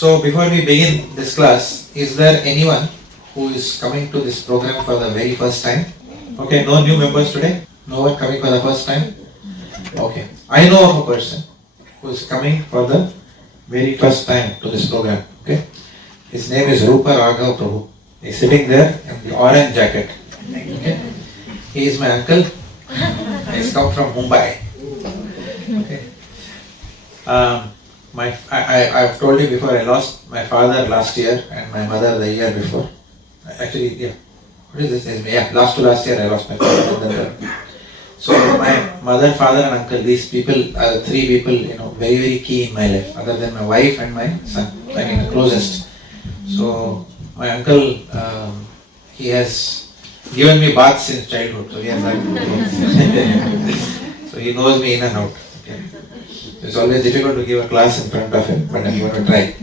So before we begin this class, is there anyone who is coming to this program for the very first time? Okay, no new members today? No one coming for the first time? Okay. I know of a person who is coming for the very first time to this program. Okay. His name is Prabhu. He's sitting there in the orange jacket. Okay. He is my uncle. He's come from Mumbai. Okay. I've told you before, I lost my father last year and my mother the year before. Actually, yeah. What is this? Yeah, last year I lost my father. So my mother, father and uncle, these people are three people, very, very key in my life, other than my wife and my son, the closest. So my uncle, he has given me baths since childhood, so he has so he knows me in and out. Okay. It's always difficult to give a class in front of him, but I'm going to try.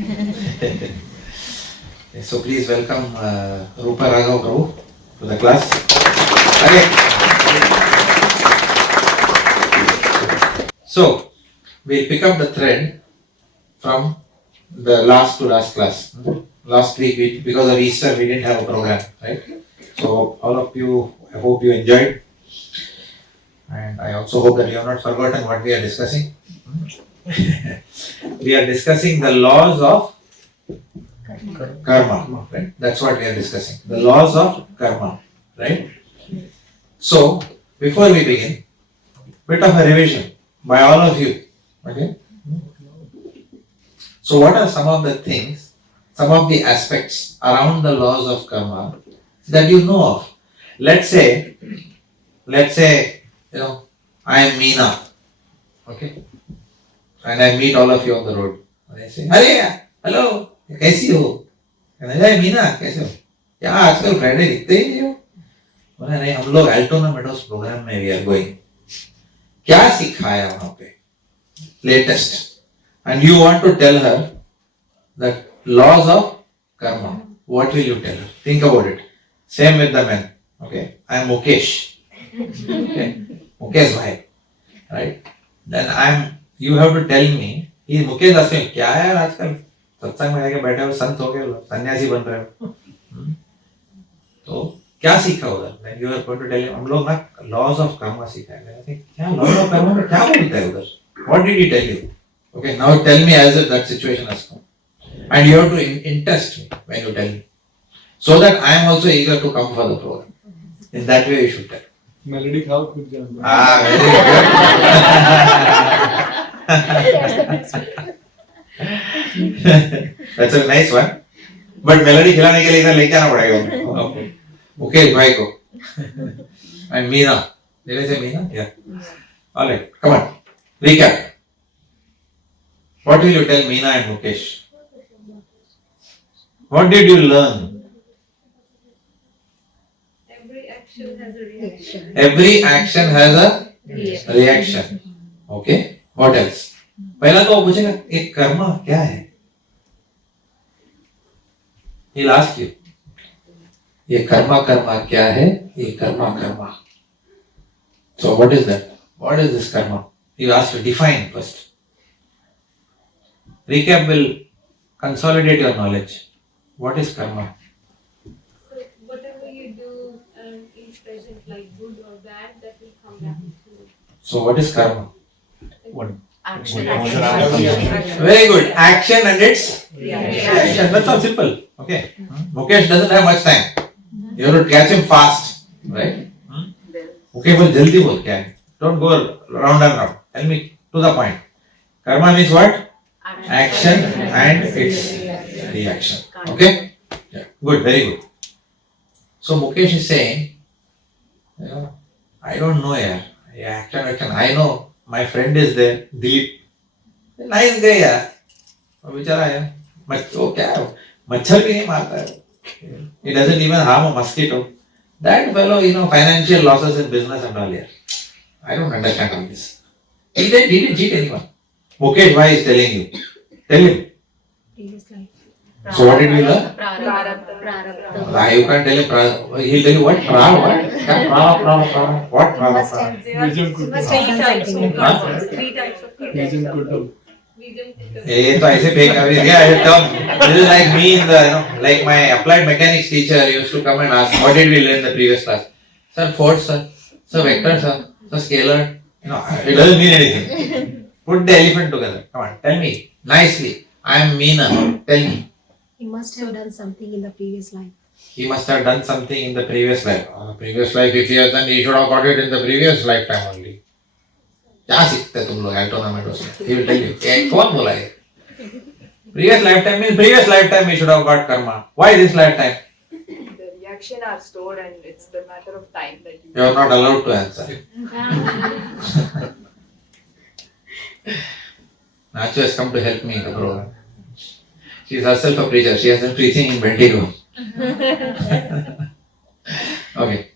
So please welcome Prabhu to the class. Okay. So we'll pick up the thread from the last to last class. Last week, because of Easter, we didn't have a program, right? So all of you, I hope you enjoyed. And I also hope that you have not forgotten what we are discussing. We are discussing the laws of karma, right? That's what we are discussing. The laws of karma, right? So, before we begin, bit of a revision by all of you, okay? So, what are some of the things, some of the aspects around the laws of karma that you know of? Let's say, I am Meena, okay? And I meet all of you on the road. And I say, "Hey, hello, कैसी हो?" And I say, "Meena, कैसे हो? क्या आजकल Friday दिखते ही नहीं हो?" बोला, "नहीं, हम लोग Altona Meadows प्रोग्राम में we are going." क्या सिखाया वहाँ पे? Latest. And you want to tell her the laws of karma. What will you tell her? Think about it. Same with the men. Okay, I am Mukesh. Okay, Mukesh bhai, right? Then you have to tell me. He Mukesh asking, क्या है आजकल सत्संग में आके बैठे हो, संत हो गए, सन्यासी बन रहे हो? तो क्या सीखा उधर? Then you are going to tell him, हम लोग ना laws of karma सीखा है. क्या laws of karma में क्या बोलता है उधर? What did he tell you? Okay, now tell me as if that situation has come, and you have to interest me when you tell me, so that I am also eager to come for the program. In that way, you should tell. Melody खाओ खुद जान. Very good. That's a nice one. But melody खिलाने के लिए इधर लेके आना पड़ेगा. Okay, भाई को. And Meena. Did I say Meena? Yeah. All right. Come on. Recap. What will you tell Meena and Mukesh? What did you learn? Every action has a reaction. Every action has a reaction. Okay. What else? पहला तो वो पूछेगा एक कर्मा क्या है? He'll ask you. ये कर्मा क्या है? ये Karma. So what is that? What is this karma? He'll ask you. Define first. Recap will consolidate your knowledge. What is karma? So whatever you do is present, like good or bad, that will come back to you. So what is karma? Action. Very good. Action and its reaction. That's all simple. Okay. Mukesh doesn't have much time. You have to catch him fast, right? Okay, well, jaldi bol kya hai? Don't go round and round. Tell me to the point. Karma means what? Action and its reaction. Okay? Yeah. Good, very good. So Mukesh is saying, I don't know, yaar. Yeah, action. I know my friend is there, Dilip. Nice guy, yaar. बेचारा है. वो क्या है? मच्छर भी नहीं मारता है. He doesn't even harm a mosquito. That fellow, financial losses in business and all, yeah. I don't understand all this. He didn't cheat anyone. Mukesh, why is telling you? Tell him. So what did we learn? You can't tell him. He'll tell you what? What? Vision could have. ये तो ऐसे फेंक कर दिया है term This is like me in the, like my applied mechanics teacher used to come and ask, what did we learn in the previous class? Sir, force, sir. Sir, vector, sir. Sir, scalar. It doesn't mean anything. Put the elephant together. Come on, tell me nicely. I am Meena. Tell me. He must have done something in the previous life. He must have done something in the previous life. Previous life, if he has done, he should have got it in the previous lifetime only. क्या सीखते तुम लोग Altona Meadows में? He will tell you. कौन बोला ये? Previous lifetime means previous lifetime we should have got karma. Why this lifetime? The reaction are stored and it's the matter of time that you. You are not allowed to answer. Nacho has come to help me in the program. She is herself a preacher. She has been preaching in Bendigo. Okay.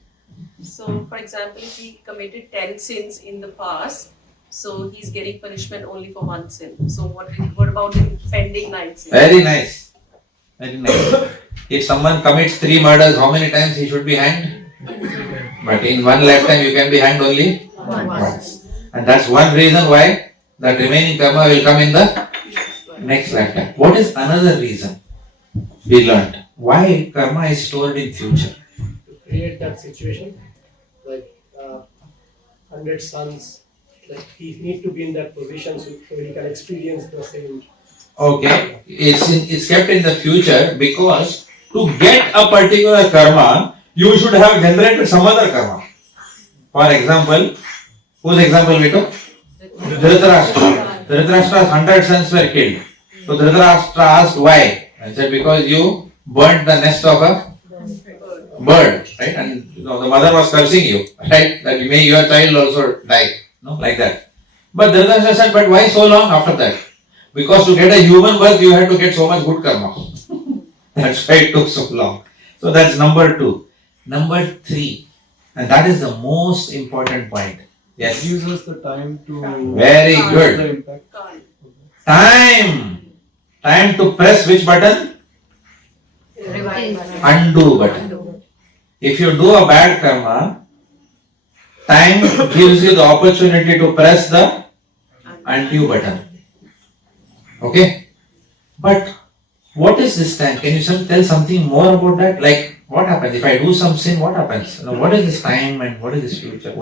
So, for example, if he committed 10 sins in the past, so he's getting punishment only for one sin. So, what about the pending 9 sins? Very nice. Very nice. If someone commits 3 murders, how many times he should be hanged? But in one lifetime, you can be hanged only once. And that's one reason why the remaining karma will come in the next lifetime. What is another reason we learned? Why karma is stored in future? To create that situation, like 100 sons, like he need to be in that position so he can experience the same. Okay, it's kept in the future because to get a particular karma, you should have generated some other karma. For example, whose example we took? Dhritarashtra. Dhritarashtra's 100 sons were killed. So Dhritarashtra asked why? I said because you burnt the nest of a bird, right? And the mother was cursing you, right? That may your child also die, like that. But Dhritarashtra said, but why so long after that? Because to get a human birth, you had to get so much good karma. That's why it took so long. So that's number 2. Number 3, and that is the most important point. Yes. Gives us the time to. Very The good. impact. Time to press which button? Undo button. If you do a bad karma, time gives you the opportunity to press the undo button. Okay? But what is this time? Can you tell something more about that? Like what happens? If I do some sin, what happens? What is this time and what is this future?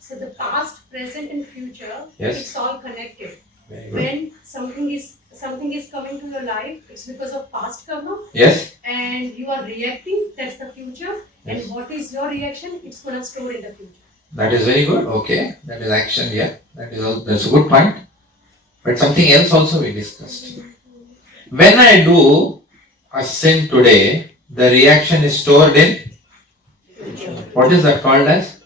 So the past, present, and future, Yes. it's all connected. Very good. When something is coming to your life, it's because of past karma, Yes? and you are reacting. That's the future. Yes. And what is your reaction? It's gonna store in the future. That is very good. Okay. That is action, yeah. That's a good point. But something else also we discussed. When I do a sin today, the reaction is stored in what is that called as?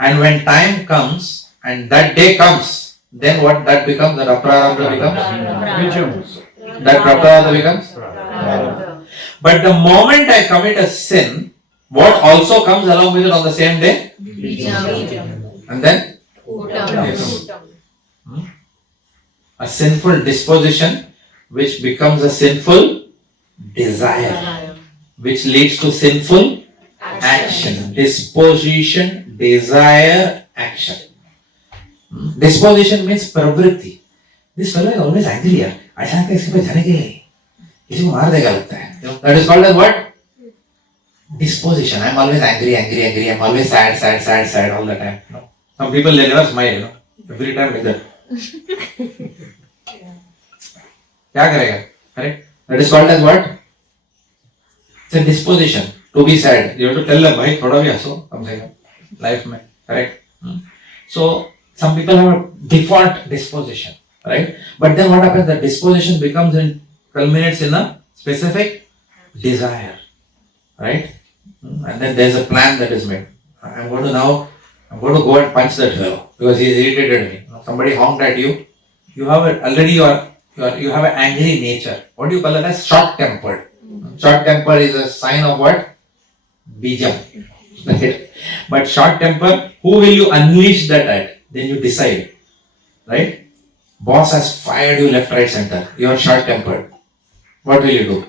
And when time comes and that day comes, then what that becomes? That aprarabdha becomes? That aprarabdha becomes? But the moment I commit a sin, what also comes along with it on the same day? And then? Yes. A sinful disposition which becomes a sinful desire, which leads to sinful action. Disposition, desire, action. Disposition means pravritti. This fellow is always angry. अचानक इसके पे जाने के किसी को मार देगा लगता है. That is called as what? Disposition. I am always angry. I am always sad all the time. Some people they never smile. Every time like that. क्या करेगा? Correct? That is called as what? It's a disposition to be sad. You have to tell them, भाई थोड़ा भी हंसो कम से कम life में. Correct? So some people have a default disposition, right? But then what happens? The disposition culminates in a specific desire, right? And then there's a plan that is made. I'm going to go and punch that fellow because he irritated me. Somebody honked at you. You have you have an angry nature. What do you call it as? Short-tempered. Short temper is a sign of what? Bijam. Right? But short temper, who will you unleash that at? Then you decide. Right? Boss has fired you left, right, center. You are short-tempered. What will you do?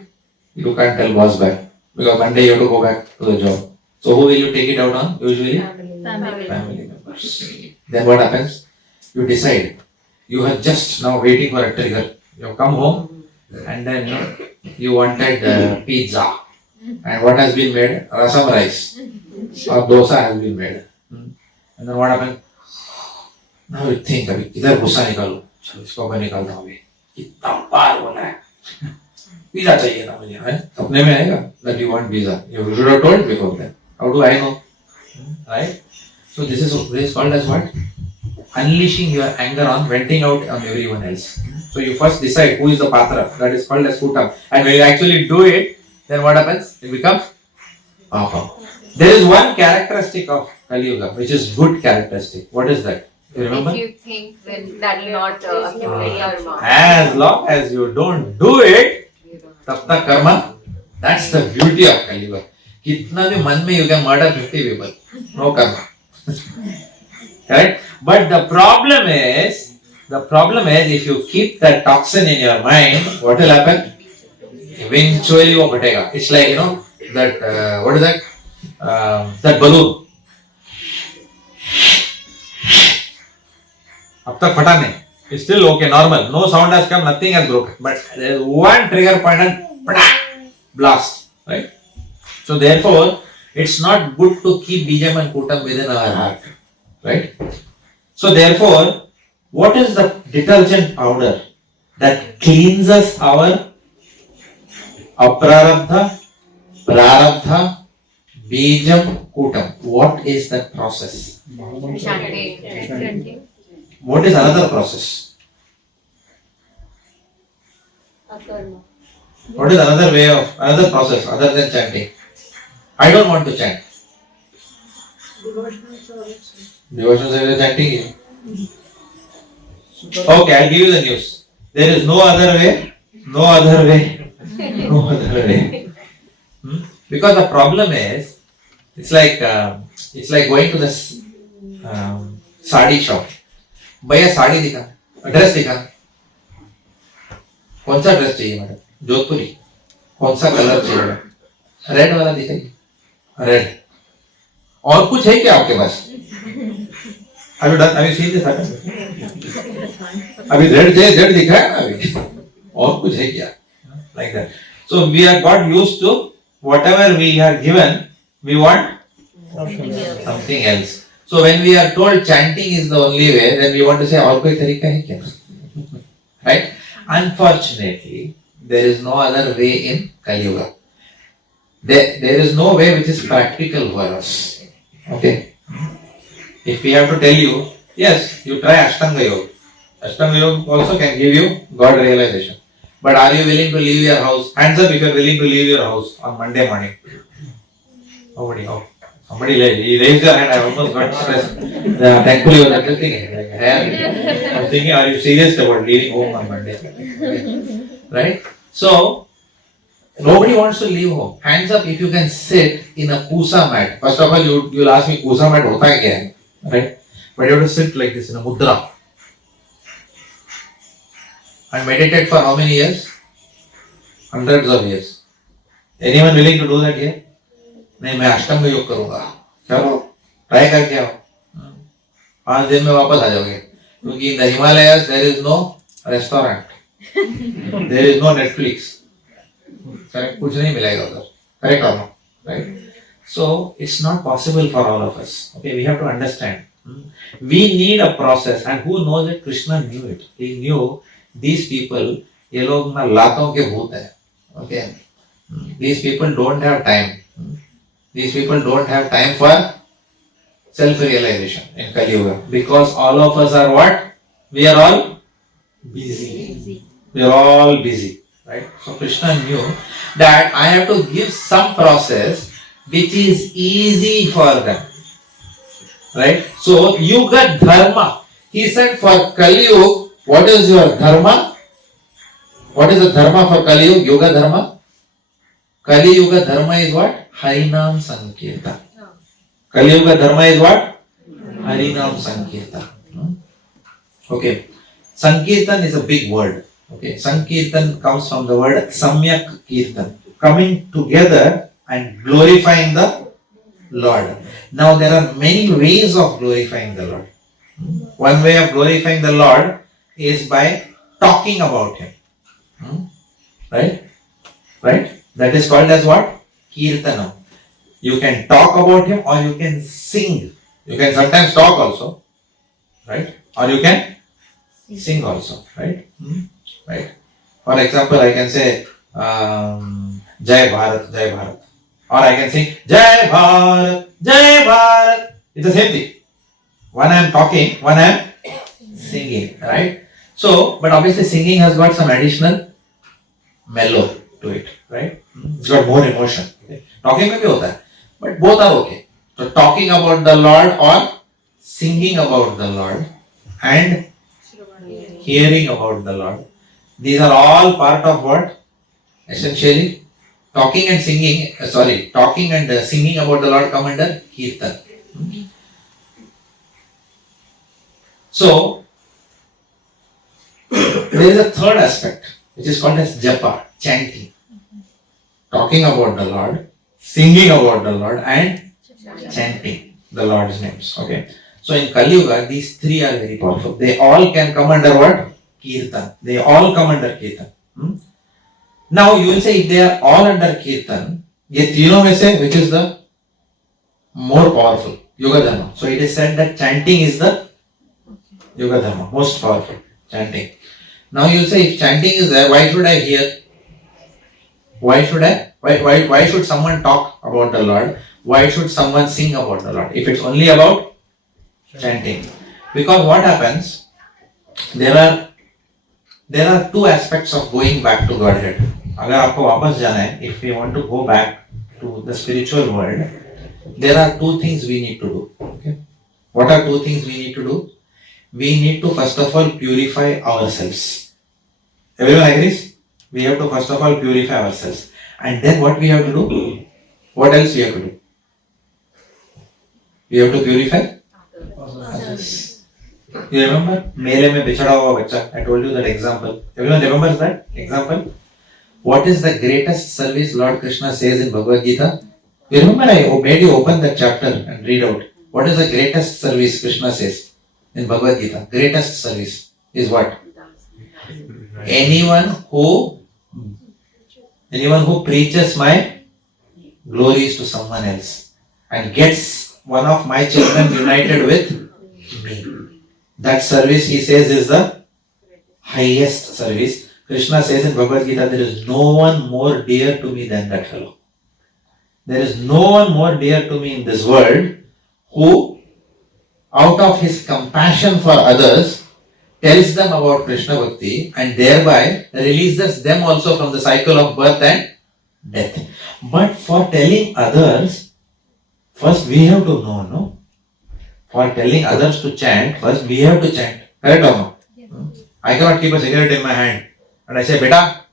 You can't tell boss back. Because Monday you have to go back to the job. So who will you take it out on? Usually? Family members. Then what happens? You decide. You are just now waiting for a trigger. You have come home and then you wanted pizza. And what has been made? Rasam rice or dosa has been made. And then what happened? Now you think, अभी किधर गुस्सा निकालूं? चलो इसको भी निकालता हूँ अभी. कितना बार बोला है? पिज़्ज़ा चाहिए ना मुझे, हैं? सपने में आएगा that you want pizza. You should have told before that. How do I know? Right? So this is called as what? Unleashing your anger on, venting out on everyone else. So you first decide who is the patra. That is called as kutam. And when you actually do it, then what happens? It becomes papa. There is one characteristic of Kali Yuga, which is good characteristic. What is that? You remember? If you think, then that will not accumulate karma. As long as you don't do it, tab tak karma. That's the beauty of Kali Yuga. Kitna bhi man mein you can murder 50 people. No karma. Correct? But the problem is if you keep that toxin in your mind, what will happen? Eventually वो फटेगा. It's like that what is that? That balloon. अब तक फटा नहीं. It's still okay, normal. No sound has come, nothing has broken. But there is one trigger point and blast. Right? So therefore, it's not good to keep Bijam and Kutam within our heart. Right? So therefore, what is the detergent powder that cleanses our aprarabdha, prarabdha, Bijam, Kutam? What is that process? Chanting. What is another process? What is another process other than chanting? I don't want to chant. Devotional service chanting. Okay, I'll give you the news. There is no other way. Because the problem is, it's like going to this sari shop. भैया साड़ी दिखा, dress दिखा. कौन सा dress चाहिए madam? जोधपुरी. कौन सा colour चाहिए? Red वाला दिखाइए. रेड. और कुछ है क्या आपके पास? अभी सीधे साड़ी. अभी रेड दिखा है ना अभी. और कुछ है क्या? Like that. So we have got used to whatever we are given, we want something else. So when we are told chanting is the only way, then we want to say और कोई तरीका है क्या? Right? Unfortunately, there is no other way in Kali Yuga. There is no way which is practical for us. Okay? If we have to tell you, yes, you try Ashtanga Yoga. Ashtanga Yoga also can give you God realization. But are you willing to leave your house? Hands up if you are willing to leave your house on Monday morning. Nobody. Oh. Somebody raised your hand. I almost got stressed. Thankfully, you were just thinking. I was thinking, are you serious about leaving home on Monday? Right? So, nobody wants to leave home. Hands up if you can sit in a pusa mat. First of all, you'll ask me, pusa mat hota hai kya hai? Right? But you have to sit like this in a mudra. And meditate for how many years? Hundreds of years. Anyone willing to do that here? नहीं मैं अष्टांग योग करूंगा. चलो try करके आओ. 5 दिन में वापस आ जाओगे. क्योंकि in the Himalayas there is no restaurant, there is no Netflix. Correct? कुछ नहीं मिलेगा उधर. Correct or no? Right? So it's not possible for all of us. Okay, we have to understand. We need a process, and who knows it? Krishna knew it. He knew these people, ये लोग ना लातों के भूत हैं. Okay, these people don't have time. These people don't have time for self-realization in Kali Yuga, because all of us are what? We are all busy. We are all busy, right? So Krishna knew that I have to give some process which is easy for them, right? So Yuga Dharma. He said for Kali Yuga, what is your dharma? What is the dharma for Kali Yuga? Yoga Dharma. Kali Yuga Dharma is what? Harinam Sankirtan. Kali Yuga Dharma is what? Harinam Sankirtan. Okay. Sankirtan is a big word. Okay. Sankirtan comes from the word Samyak Kirtan. Coming together and glorifying the Lord. Now there are many ways of glorifying the Lord. One way of glorifying the Lord is by talking about Him. Right? Right? That is called as what? Kirtanam. You can talk about him or you can sing. You can sometimes talk also. Right? Or you can sing also. Right? Right? For example, I can say Jai Bharat, Jai Bharat. Or I can sing Jai Bharat, Jai Bharat. It's the same thing. One I am talking, one I am singing. Right? So, but obviously singing has got some additional mellow to it. Right? It's got more emotion. Okay? Talking में भी होता है. But both are okay. So talking about the Lord or singing about the Lord and hearing about the Lord. These are all part of what? Essentially, talking and singing about the Lord come under Kirtan. So, there is a third aspect which is called as japa, chanting. Talking about the Lord, singing about the Lord and chanting the Lord's names. Okay. So in Kali Yuga, these three are very powerful. They all can come under what? Kirtan. They all come under Kirtan. Now you will say if they are all under Kirtan, ये तीनों में से which is the more powerful? Yoga Dharma. So it is said that chanting is the Yoga Dharma, most powerful. Chanting. Now you will say if chanting is there, why should I hear? Why should someone talk about the Lord? Why should someone sing about the Lord? If it's only about chanting. Because what happens, there are two aspects of going back to Godhead. अगर आपको वापस जाना है, if we want to go back to the spiritual world, there are two things we need to do. Okay? What are two things we need to do? We need to first of all purify ourselves. Everyone agrees? We have to first of all purify ourselves. And then what we have to do? What else we have to do? We have to purify others. You remember? मेले में बिछड़ा हुआ बच्चा. I told you that example. Everyone remembers that example? What is the greatest service Lord Krishna says in Bhagavad Gita? You remember I made you open that chapter and read out. What is the greatest service Krishna says in Bhagavad Gita? Greatest service is what? Anyone who preaches my glories to someone else and gets one of my children united with me. That service, he says, is the highest service. Krishna says in Bhagavad Gita, there is no one more dear to me than that fellow. There is no one more dear to me in this world who, out of his compassion for others, tells them about Krishna Bhakti and thereby releases them also from the cycle of birth and death. But for telling others, first we have to know, no? For telling others to chant, first we have to chant. Correct or no? Yes. I cannot keep a cigarette in my hand and I say, beta,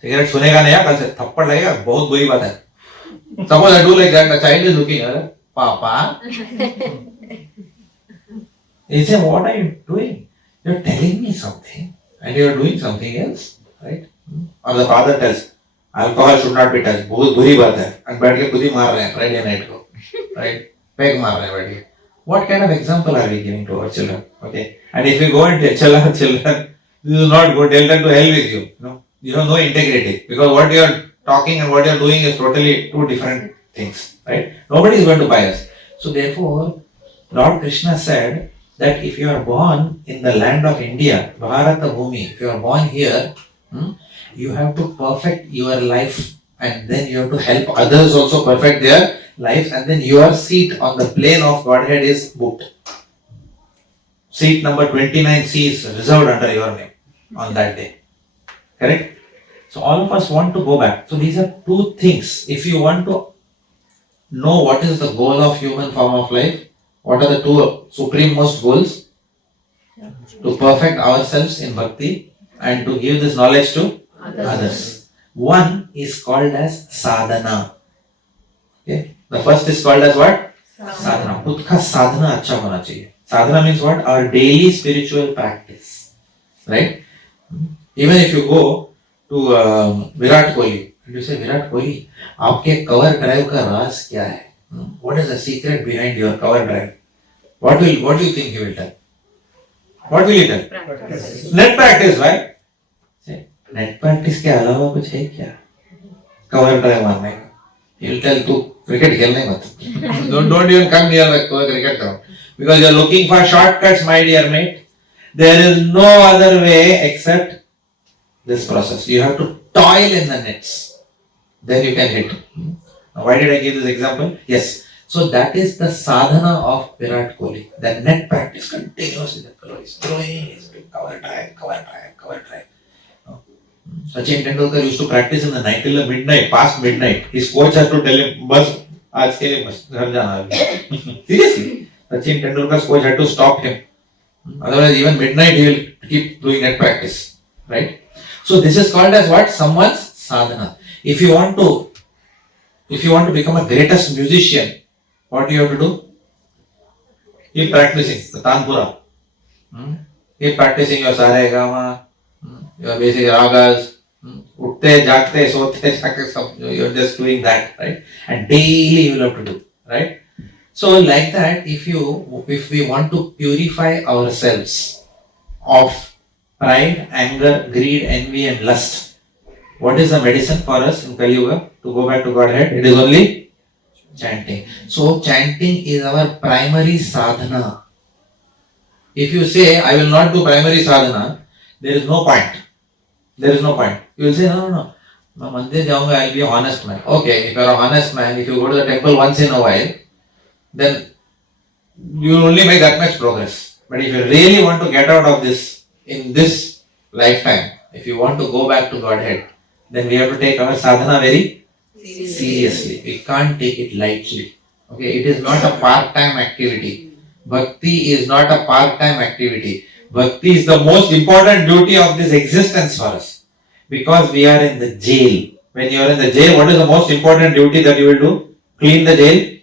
cigarette sunega nahi, kal se thappad lagega, bahut buri baat hai. Suppose I do like that, the child is looking, Papa. He says, what are you doing? You are telling me something and you are doing something else, right? Or the father tells, alcohol should not be touched, बहुत बुरी बात है, and बैठ के खुद ही मार रहे हैं Friday night को, right? Peg मार रहे हैं बैठ के. What kind of example are we giving to our children? Okay, and if we go and tell our children, this is not good, tell them to hell with you. No, you have no integrity because what you are talking and what you are doing is totally two different things, right? Nobody is going to buy us. So therefore, Lord Krishna said that if you are born in the land of India, Bharata Bhumi, if you are born here, you have to perfect your life and then you have to help others also perfect their life and then your seat on the plane of Godhead is booked. Seat number 29C is reserved under your name on that day. Correct? So all of us want to go back. So these are two things. If you want to know what is the goal of human form of life, what are the two supreme most goals? To perfect ourselves in bhakti and to give this knowledge to others. One is called as sadhana. Okay? The first is called as what? Sadhana. खुद का साधना अच्छा होना चाहिए. Sadhana means what? Our daily spiritual practice. Right? Even if you go to Virat Kohli and you say, Virat Kohli, आपके cover drive का राज क्या है? What is the secret behind your cover drive? What do you think he will tell? What will he tell? Practice. Let practice, right? Net practice के अलावा कुछ है क्या? Cover drive मारने का. He'll tell तू क्रिकेट खेलने मत. Don't even come near the cricket ground because you're looking for shortcuts, my dear mate. There is no other way except this process. You have to toil in the nets. Then you can hit. Now, why did I give this example? Yes. So that is the sadhana of Virat Kohli. The net practice continuously. The fellow is throwing, he's doing cover drive. Sachin Tendulkar used to practice in the night till the midnight, past midnight. His coach has to tell him, "Bas, आज के लिए बस घर जाना है." Seriously, Sachin Tendulkar's coach had to stop him. Otherwise, even midnight he will keep doing net practice, right? So this is called as what? Someone's sadhana. If you want to become a greatest musician, what do you have to do? Keep practicing the tanpura. Keep practicing your saregama, your basic ragas. उठते जागते सोते जागते सब you're just doing that, right? And daily you will have to do, right? So like that, if we want to purify ourselves of pride, anger, greed, envy and lust, what is the medicine for us in Kali Yuga to go back to Godhead? It is only chanting. So chanting is our primary sadhana. If you say, I will not do primary sadhana, there is no point. There is no point. You will say, no. मैं मंदिर जाऊंगा, I'll be an honest man. Okay, if you are an honest man, if you go to the temple once in a while, then you will only make that much progress. But if you really want to get out of this in this lifetime, if you want to go back to Godhead, then we have to take our sadhana very seriously. We can't take it lightly. Okay, it is not a part-time activity. Bhakti is not a part-time activity. Bhakti is the most important duty of this existence for us. Because we are in the jail. When you are in the jail, what is the most important duty that you will do? Clean the jail.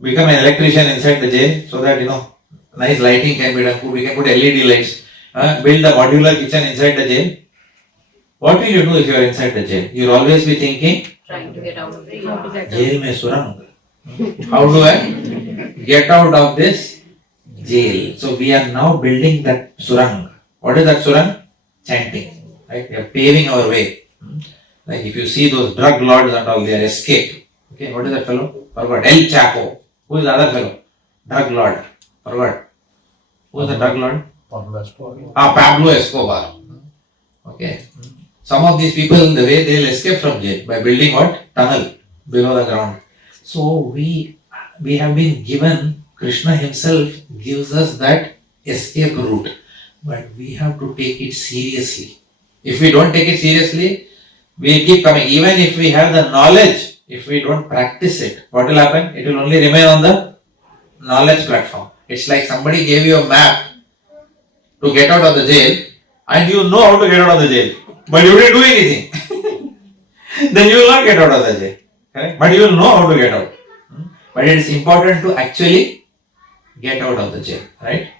Become an electrician inside the jail so that nice lighting can be done. We can put LED lights. Build a modular kitchen inside the jail. What will you do if you are inside the jail? You will always be thinking, Trying to get out of the jail mein surang. How do I get out of this jail? So we are now building that surang. What is that surang? Chanting. Right? We are paving our way. Like if you see those drug lords and all, they are escaped. Okay, what is that fellow? Forgot. El Chapo. Who is the other fellow? Drug lord. Forgot. Who is the drug lord? Pablo Escobar. Okay. Some of these people, the way they will escape from jail by building what? Tunnel below the ground. So we have been given, Krishna himself gives us that escape route. But we have to take it seriously. If we don't take it seriously, we will keep coming. Even if we have the knowledge, if we don't practice it, what will happen? It will only remain on the knowledge platform. It's like somebody gave you a map to get out of the jail and you know how to get out of the jail. But you didn't do anything. Then you will not get out of the jail. Correct? But you will know how to get out. But it is important to actually get out of the jail. Right?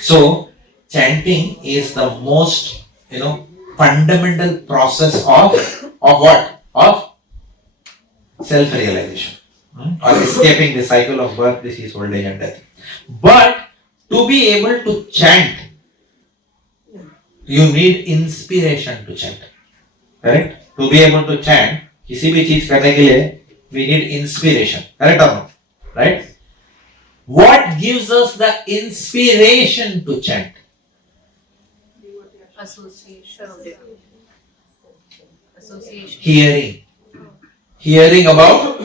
So, chanting is the most, fundamental process of what? Of self-realization. Or escaping the cycle of birth, disease, old age and death. But to be able to chant, you need inspiration to chant. Correct? To be able to chant, किसी भी चीज करने के लिए, we need inspiration. Correct or no? Right? What gives us the inspiration to chant? Association. Hearing about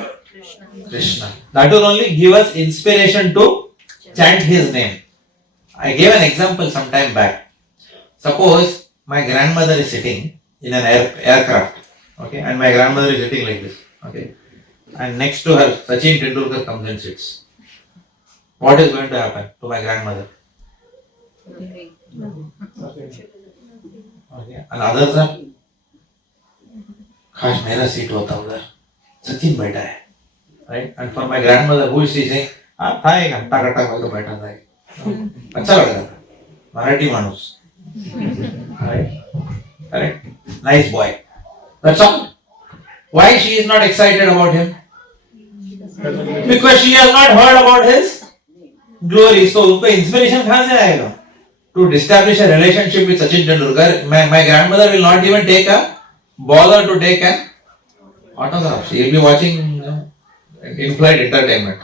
Krishna. That will only give us inspiration to chant his name. I gave an example some time back. Suppose my grandmother is sitting in an aircraft, okay, and my grandmother is sitting like this, okay, and next to her Sachin Tendulkar comes and sits. What is going to happen to my grandmother? Okay, and others are, काश मेरा seat होता उधर, सचिन बैठा है, right? And for my grandmother, who is she saying? था एक घंटा घंटा मैं तो बैठा था, अच्छा लग रहा था, मराठी मानुस, right? Correct? Nice boy. That's all. Why she is not excited about him? Because she has not heard about his glory. So उनको inspiration कहाँ से आएगा? to establish a relationship with Sachin Tendulkar, my grandmother will not even take a bother to take an autograph. She will be watching in-flight entertainment.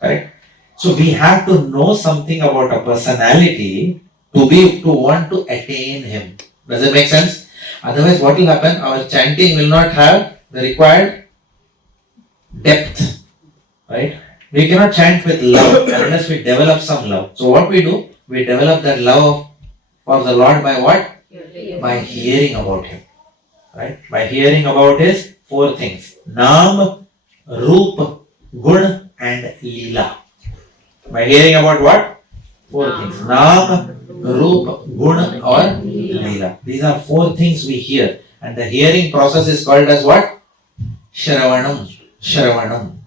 Correct? So we have to know something about a personality to want to attain him. Does it make sense? Otherwise, what will happen? Our chanting will not have the required depth. Right? We cannot chant with love unless we develop some love. So what we do? We develop that love for the Lord by what? By hearing about him. Right? By hearing about his 4 things. Naam, Roop, Gun and Leela. By hearing about what? 4 things. Naam, Roop, Gun or Leela. These are 4 things we hear. And the hearing process is called as what? Shravanam. Shravanam.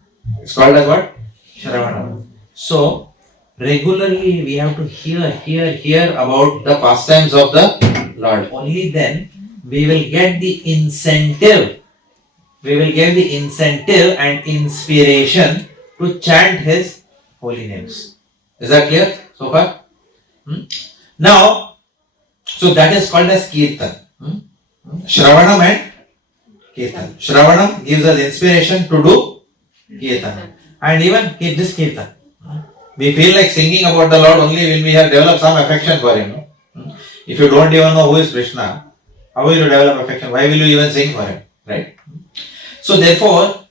It's called as what? Shravanam. So, regularly we have to hear about the pastimes of the Lord. Only then we will get the incentive. We will get the incentive and inspiration to chant his holy names. Is that clear so far? Now, so that is called as Kirtan. Shravanam and Kirtan. Shravanam gives us inspiration to do Kirtan. And even this Kirtan. We feel like singing about the Lord only when we have developed some affection for him. If you don't even know who is Krishna, how will you develop affection? Why will you even sing for him? Right? So therefore,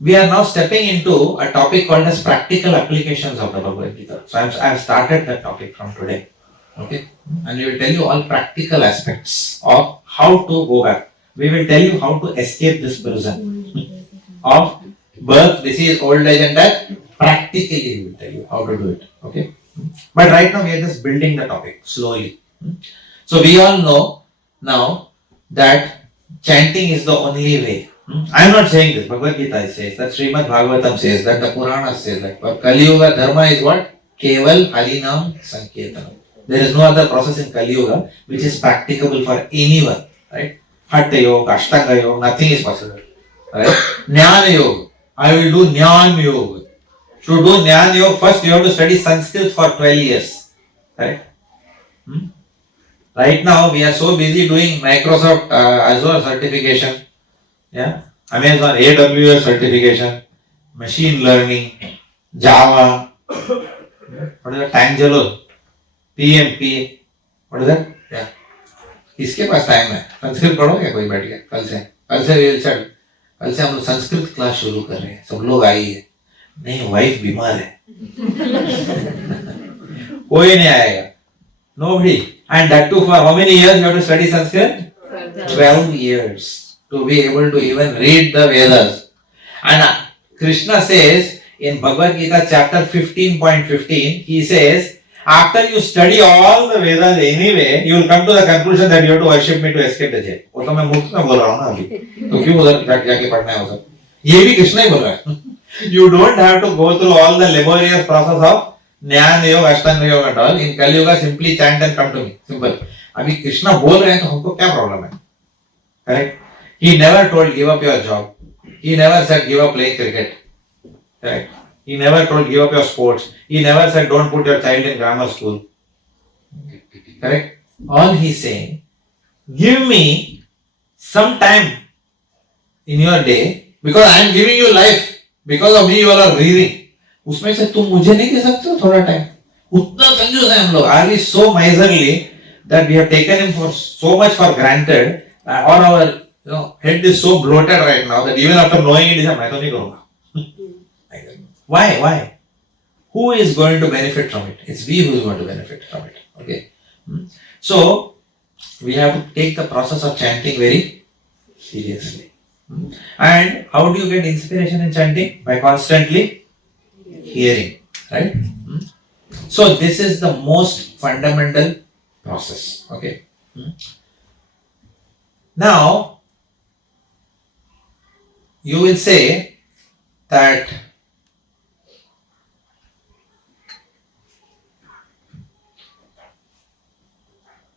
we are now stepping into a topic called as practical applications of the Bhagavad Gita. So I have started that topic from today. Okay? And we will tell you all practical aspects of how to go back. We will tell you how to escape this prison of birth, disease, old age and death. Practically we will tell you how to do it. Okay? But right now we are just building the topic slowly. So we all know now that chanting is the only way. I am not saying this. Bhagavad Gita says that, Srimad Bhagavatam says that, the Purana says that. But Kali Yuga Dharma is what? Keval Harinam Sankirtanam. There is no other process in Kali Yuga which is practicable for anyone. Right? Hatha Yoga, Ashtanga Yoga, nothing is possible. Right? Jnana Yoga. I will do Jnana Yoga. To do Jnana Yoga, first you have to study Sanskrit for 12 years. Right? Right now we are so busy doing Microsoft Azure certification. Yeah, Amazon AWS certification, machine learning, Java, what is that? Tangelo, PMP, what is that? Yeah. किसके पास time है? संस्कृत पढ़ोगे कोई बैठ के कल से we will start. कल से हम लोग संस्कृत क्लास शुरू कर रहे हैं. सब लोग आइए. नहीं, वाइफ बीमार है. कोई नहीं आएगा. Nobody. And that too for how many years you have to study Sanskrit? 12 years. To be able to even read the Vedas. And Krishna says in Bhagavad Gita chapter 15.15, he says, after you study all the Vedas anyway, you will come to the conclusion that you have to worship me to escape the jail. वो तो मैं मुफ्त में बोल रहा हूँ ना अभी. तो क्यों उधर जाके पढ़ना है वो सब? ये भी कृष्ण ही बोल रहा है. You don't have to go through all the laborious process of Jnana Yoga, Ashtanga Yoga and all. In Kali Yuga, simply chant and come to me. Simple. अभी कृष्णा बोल रहे हैं तो हमको क्या प्रॉब्लम है? Correct? He never told give up your job. He never said give up playing cricket. Correct? He never told give up your sports. He never said don't put your child in grammar school. Correct? All he's saying, give me some time in your day because I am giving you life. Because of me you all are breathing. उसमें से तुम मुझे नहीं दे सकते हो थोड़ा time? उतना कंजूस है हम लोग. Are we so miserly that we have taken him for so much for granted, or our head is so bloated right now that even after knowing it, मैं तो नहीं करूँगा. Why? Who is going to benefit from it? It's we who is going to benefit from it. Okay. So we have to take the process of chanting very seriously. And how do you get inspiration in chanting? By constantly hearing. Right? So this is the most fundamental process. Okay. Now you will say that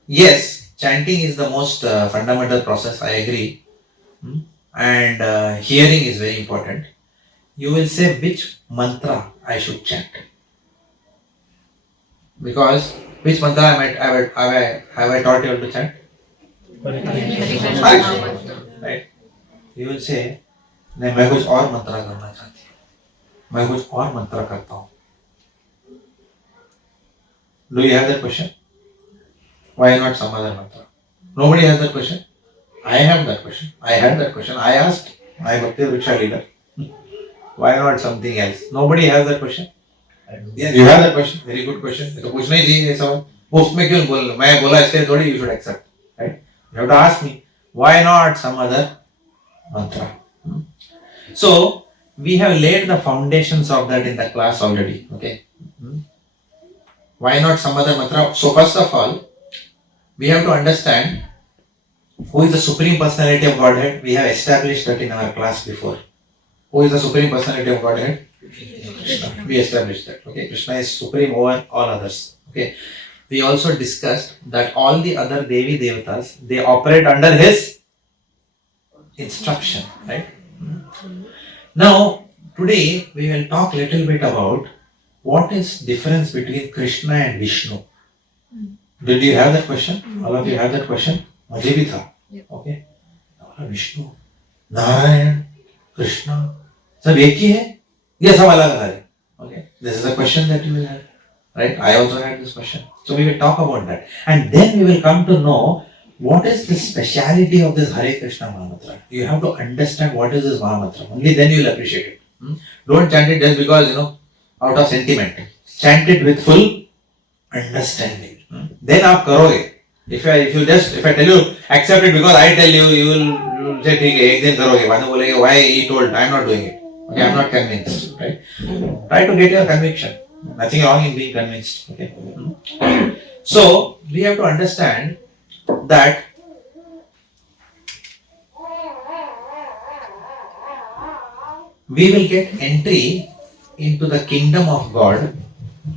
yes, chanting is the most fundamental process. I agree. And hearing is very important. You will say which mantra I should chant. Because which mantra have I taught you all to chant? Right? You will say, नहीं मैं कुछ और मंत्रा करना चाहती हूँ, मैं कुछ और मंत्रा करता हूँ. Do you have that question? Why not some other mantra? Nobody has that question. I have that question. I had that question. I asked my Bhakti Vriksha leader. Why not something else? Nobody has that question. Yes, you have that question. Very good question. तो पूछना ही चाहिए ये सवाल. उसमें क्यों बोल? मैं बोला इसलिए थोड़ी you should accept. Right? You have to ask me. Why not some other mantra? So we have laid the foundations of that in the class already. Okay. Why not some other mantra? So first of all, we have to understand who is the Supreme Personality of Godhead. We have established that in our class before. Who is the Supreme Personality of Godhead? Krishna. We established that. Okay, Krishna is supreme over all others. Okay. We also discussed that all the other Devi Devatas, they operate under his instruction. Right? Now, today we will talk a little bit about what is difference between Krishna and Vishnu. Did you have that question? All of you have that question? मुझे भी था. Okay. Vishnu, Narayan, Krishna, सब एक ही है? ये सब अलग अलग है. Okay. This is a question that you will have. Right? I also had this question. So we will talk about that. And then we will come to know what is the speciality of this Hare Krishna Mahamantra. You have to understand what is this Mahamantra. Only then you will appreciate it. Don't chant it just because, out of sentiment. Chant it with full understanding. Then आप करोगे. If I tell you accept it because I tell you, you will say ठीक है एक दिन करोगे. बाद में बोलेंगे why he told I am not doing it. Okay, I am not convinced. Right? Try to get your conviction. Nothing wrong in being convinced. Okay. So we have to understand that we will get entry into the kingdom of God.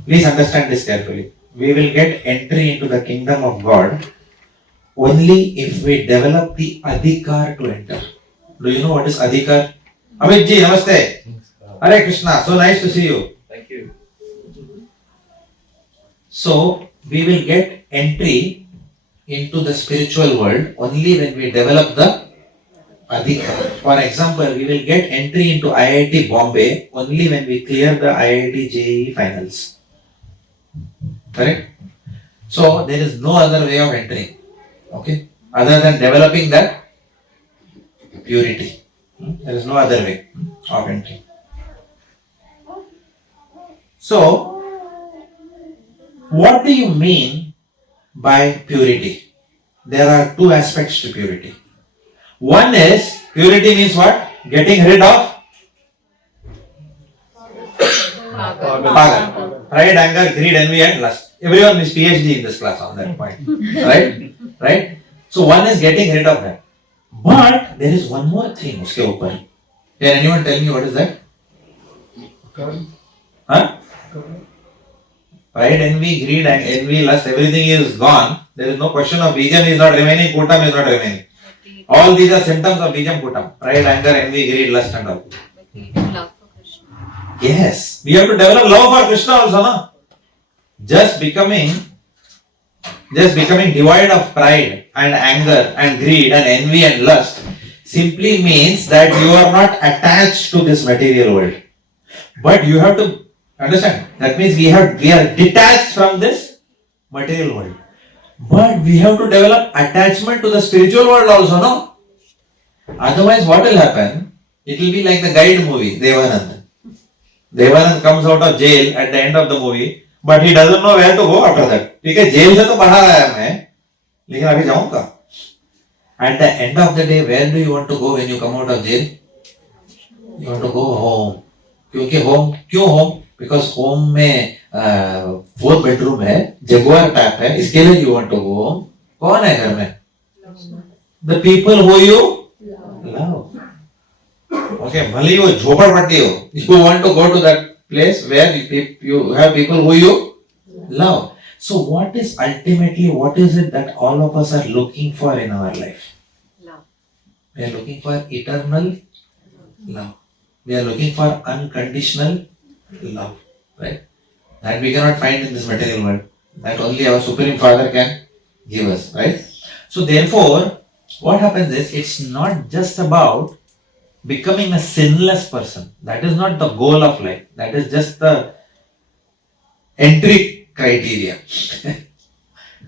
Please understand this carefully. We will get entry into the kingdom of God only if we develop the adhikar to enter. Do you know what is adhikar? Amit ji, namaste. Hare Krishna, so nice to see you. Thank you. So we will get entry into the spiritual world only when we develop the adhikar. For example, we will get entry into IIT Bombay only when we clear the IIT JEE finals. Correct? So there is no other way of entering. Okay? Other than developing that purity. There is no other way of entering. So, what do you mean by purity? There are two aspects to purity. One is, purity means what? Getting rid of pagal. Pride, anger, greed, envy and lust. Everyone is PhD in this class on that point. Right? So one is getting rid of that. But there is one more thing uske upar. Can anyone tell me what is that? Huh? Pride, envy, greed, envy, lust, everything is gone. There is no question of Bijam is not remaining, Kutam is not remaining. All these are symptoms of Bijam Kutam. Pride, anger, envy, greed, lust and all. Love for Krishna. Yes. We have to develop love for Krishna also, no? Just becoming devoid of pride and anger and greed and envy and lust simply means that you are not attached to this material world. But you have to understand, that means we are detached from this material world. But we have to develop attachment to the spiritual world also, no? Otherwise, what will happen? It will be like the guide movie, Devanand. Devanand comes out of jail at the end of the movie, but he doesn't know where to go after that. ठीक है, jail से तो बाहर आया मैं, लेकिन अभी जाऊँगा. At the end of the day, where do you want to go when you come out of jail? You want to go home. क्योंकि क्यों home? Because home में 4 bedroom है, Jaguar type है, इसके लिए you want to go home. कौन है घर में? The people who you love. Okay, भले ही वो झोपड़पट्टी हो, you want to go to that place where you have people who you love. So what is it that all of us are looking for in our life? Love. We are looking for eternal love. We are looking for unconditional love, right? That we cannot find in this material world. that only our Supreme Father can give us, right? So therefore, what happens is, it's not just about becoming a sinless person. That is not the goal of life. That is just the entry criteria.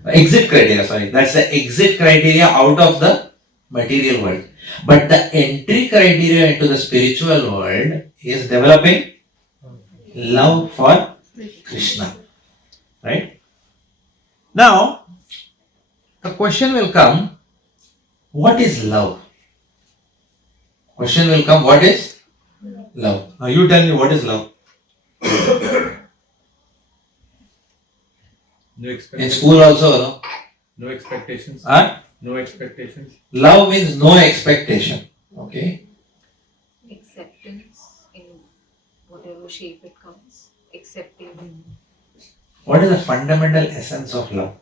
Exit criteria, sorry. That's the exit criteria out of the material world. But the entry criteria into the spiritual world is developing love for Krishna. Right? Now, the question will come, what is love? Question will come, what is love? Now you tell me, what is love? No In expectations. school also, no? No expectations. Huh? No expectations. Love means no expectation. Okay? Acceptance in whatever shape it comes. Accepting What is the fundamental essence of love?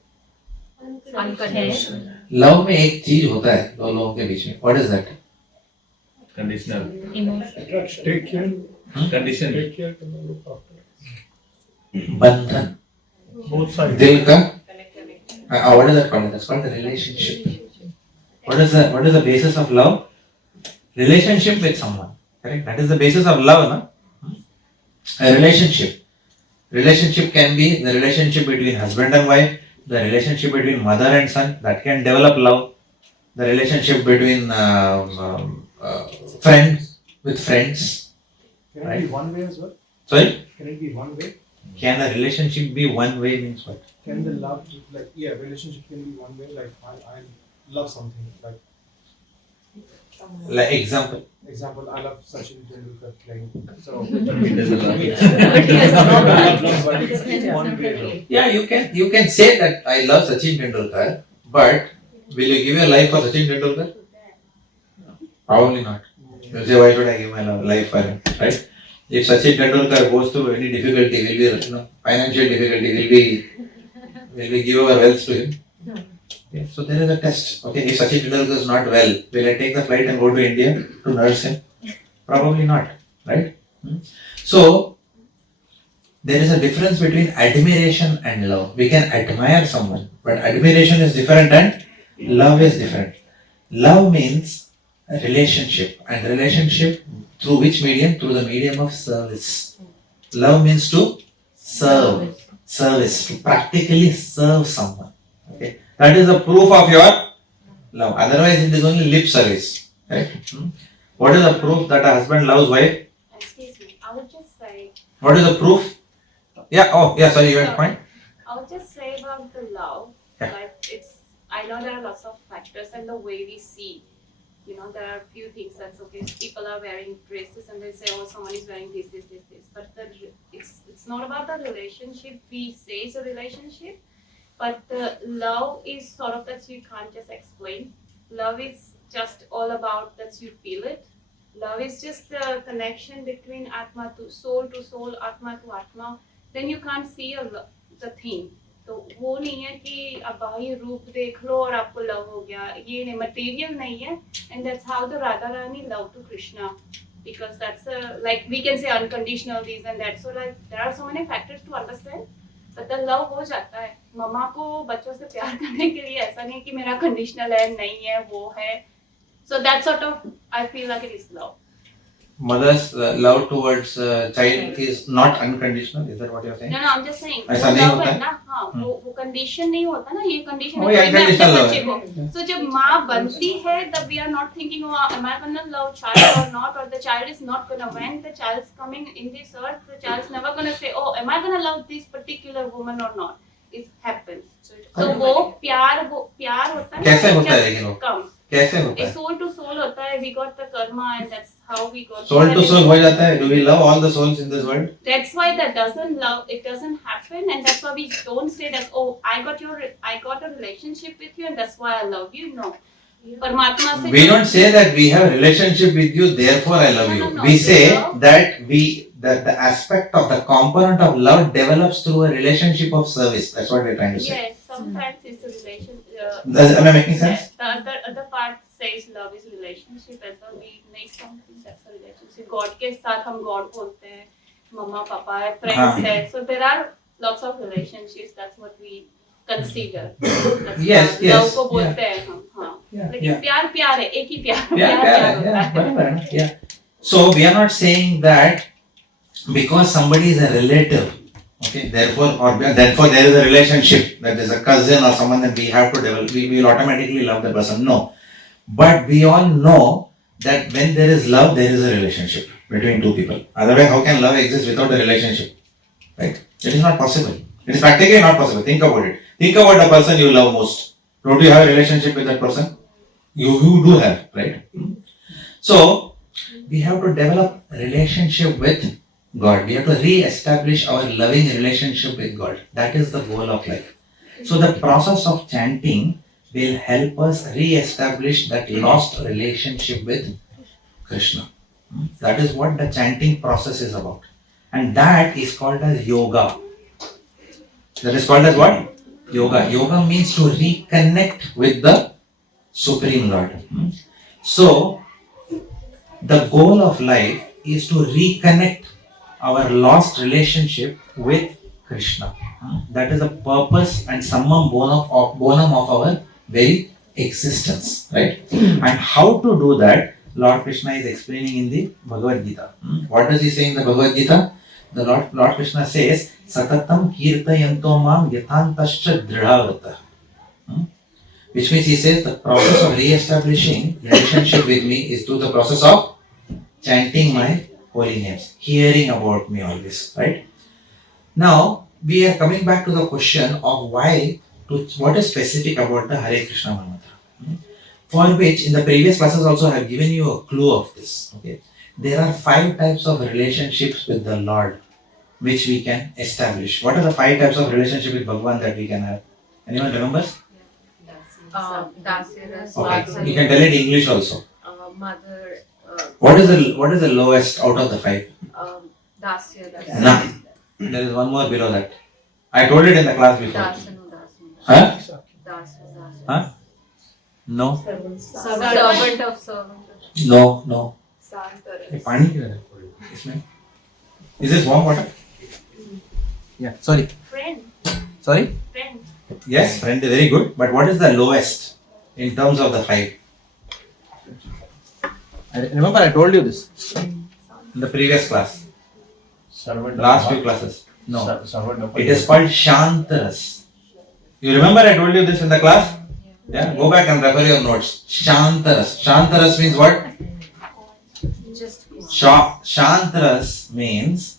unconditional. Love में एक चीज होता है दो लोगों के बीच में. What is that? Conditional. Emotion. Attraction. Take care. Condition. Take care to look after. बंधन. Both sides. दिल का. What is that called? That's called the relationship. What is the basis of love? Relationship with someone. Correct? That is the basis of love, no? A relationship. Relationship can be the relationship between husband and wife, the relationship between mother and son, that can develop love. The relationship between friends with friends. Can it Right. be one way as well? Sorry? Can it be one way? Can a relationship be one way means what? Can the love, like, yeah, relationship can be one way, like, I love something, like, Like example. example, I love Sachin Tendulkar playing, so. It doesn't love. It's not a love, but it's one way, though. Yeah, you can say that I love Sachin Tendulkar, but will you give your life for Sachin Tendulkar? Probably not. You'll say, why should I give my life for him? Right? If Sachin Tendulkar goes through any difficulty, will be financial difficulty, will we give our wealth to him? Okay, so there is a test. Okay, if Sachin Tendulkar is not well, will I take the flight and go to India to nurse him? Probably not. Right? So there is a difference between admiration and love. We can admire someone, but admiration is different and love is different. Love means a relationship, and relationship through which medium? Through the medium of service. Love means to serve, service, to practically serve someone. Okay, that is the proof of your love. Otherwise, it is only lip service. Right? What is the proof that a husband loves wife? Excuse me, I would just say, What is the proof? Yeah. Oh, yeah. Sorry, you had a point. I would just say about the love, Yeah. like I know there are lots of factors and the way we see, there are a few things that's okay. People are wearing dresses and they say, oh, someone is wearing this. But it's not about the relationship we say is a relationship, but the love is sort of that you can't just explain. Love is just all about that you feel it. Love is just the connection between Atma to soul, Atma to Atma. Then you can't see the thing. तो वो नहीं है कि अब बाह्य रूप देख लो और आपको लव हो गया, ये नहीं, मटेरियल नहीं है. And that's how the Radha Rani love to Krishna, because that's like we can say unconditional this and that. So like there are so many factors to understand, but the love हो जाता है. मम्मा को बच्चों से प्यार करने के लिए ऐसा नहीं कि मेरा conditional है, नहीं है, वो है. So that sort of I feel like it is love. Mother's love towards child is not unconditional. Is that what you're saying? No, I'm just saying. ऐसा वो नहीं love होता है है? ना, हाँ, वो condition नहीं होता ना, ये condition वो है ये कि मैं अपने unconditional love बच्चे है. को. So जब माँ बनती है, तब we are not thinking, oh, am I gonna love child or not, or the child is not gonna. When the child's coming in this earth, the child's never gonna say, oh, am I gonna love this particular woman or not? It happens. So वो प्यार होता है. कैसे होता है लेकिन वो? Comes. कैसे होता A है? soul to soul होता है. We got the karma and that's how we got. Soul to soul हो जाता है. Do we love all the souls in this world? That's why that doesn't happen, and that's why we don't say that, oh, I got a relationship with you and that's why I love you. No. Paramatma se We don't say that we have a relationship with you, therefore I love you. No. We say Love- that the aspect of the component of love develops through a relationship of service. That's what we're trying to say. Yes, sometimes it's a relation. Am I making sense? The other part says love is relationship, as well. We make something that's a relationship. God के साथ हम God बोलते हैं, मम्मा पापा है, friends हाँ. है. So there are lots of relationships, that's what we consider. That's Yes, love yes, को yeah. बोलते हैं हम, हाँ. Yeah, लेकिन yeah. प्यार प्यार है, एक ही प्यार Yeah, प्यार yeah, होता yeah, है. barabar hai na? Yeah. So we are not saying that because somebody is a relative, okay, therefore there is a relationship, that is a cousin or someone that we have to develop, we will automatically love the person. No. But we all know that when there is love, there is a relationship between two people. Otherwise, how can love exist without a relationship? Right? It is not possible. It is practically not possible. Think about it. Think about the person you love most. Don't you have a relationship with that person? You do have, right? So, we have to develop a relationship with God. We have to re-establish our loving relationship with God. That is the goal of life. So, the process of chanting will help us re-establish that lost relationship with Krishna. That is what the chanting process is about. And that is called as yoga. That is called as what? Yoga. Yoga means to reconnect with the Supreme Lord. So, the goal of life is to reconnect our lost relationship with Krishna. That is the purpose and summum bonum of our very existence, right? And how to do that, Lord Krishna is explaining in the Bhagavad Gita. What does he say in the Bhagavad Gita? The Lord Krishna says, Satatam kirtayanto mam yatantascha dridhavrata. Which means he says the process of re-establishing relationship with me is through the process of chanting my holy names, hearing about me always, right? Now, we are coming back to the question of what is specific about the Hare Krishna Mantra. For which, in the previous classes also I have given you a clue of this. Okay, there are 5 types of relationships with the Lord which we can establish. What are the 5 types of relationship with Bhagavan that we can have? Anyone remembers? Dasya, Okay, you can tell it in English also. mother. What is the lowest out of the 5? Dasya. No. There is one more below that. I told it in the class before. Dasanu. Huh? Dasya. Huh? No. Servant of servant. No. Santaras. ये पानी क्यों है इसमें? Is this warm water? Yeah. Sorry. Friend, Sorry. friend. Yes, friend, very good. But what is the lowest in terms of the 5? Remember I told you this in the previous class. Last few classes. No. It is called Shantaras. You remember I told you this in the class? Yeah. Go back and refer your notes. Shantaras. Shantaras means what? Just Shantaras means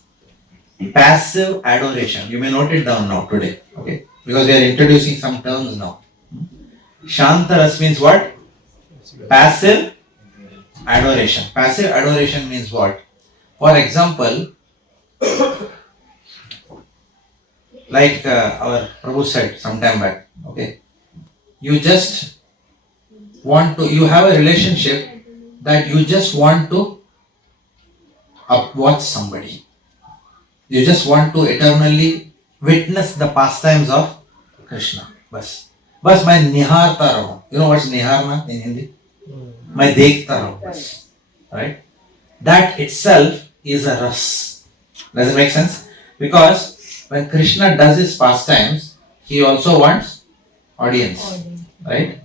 passive adoration. You may note it down now today. Okay. Because we are introducing some terms now. Shantaras means what? Passive adoration. Passive adoration means what? For example, like our Prabhu said some time back, okay, you just want to, you have a relationship that you just want to watch somebody. You just want to eternally witness the pastimes of Krishna. Bas मैं निहारता रहूं. You know what's निहारना in Hindi? मैं देखता रहूं. Bas. Right? That itself is a ras. Does it make sense? Because when Krishna does his pastimes, he also wants audience. Right?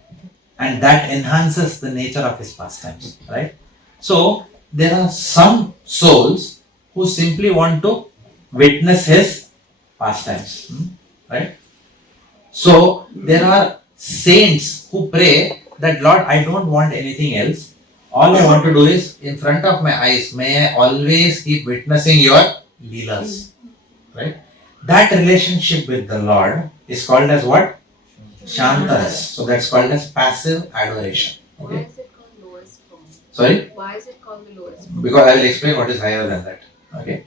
And that enhances the nature of his pastimes. Right? So, there are some souls who simply want to witness his pastimes. Right? So, there are saints who pray that Lord, I don't want anything else. All I want to do is, in front of my eyes, may I always keep witnessing your leelas. Right? That relationship with the Lord is called as what? Shantaras. So that's called as passive adoration. Why Okay? is it called lowest form? Sorry? Why is it called the lowest form? Because I will explain what is higher than that. Okay?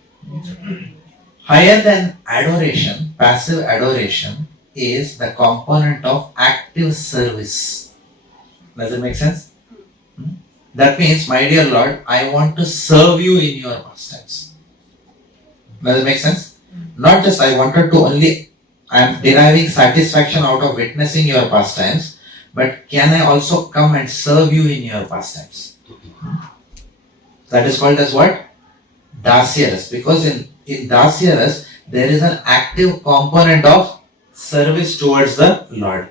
Higher than adoration, passive adoration is the component of active service. Does it make sense? That means, my dear Lord, I want to serve you in your pastimes. Does it make sense? Not just I wanted to only, I am deriving satisfaction out of witnessing your pastimes, but can I also come and serve you in your pastimes? That is called as what? Dasyaras. Because in in Dasya Ras, there is an active component of service towards the Lord.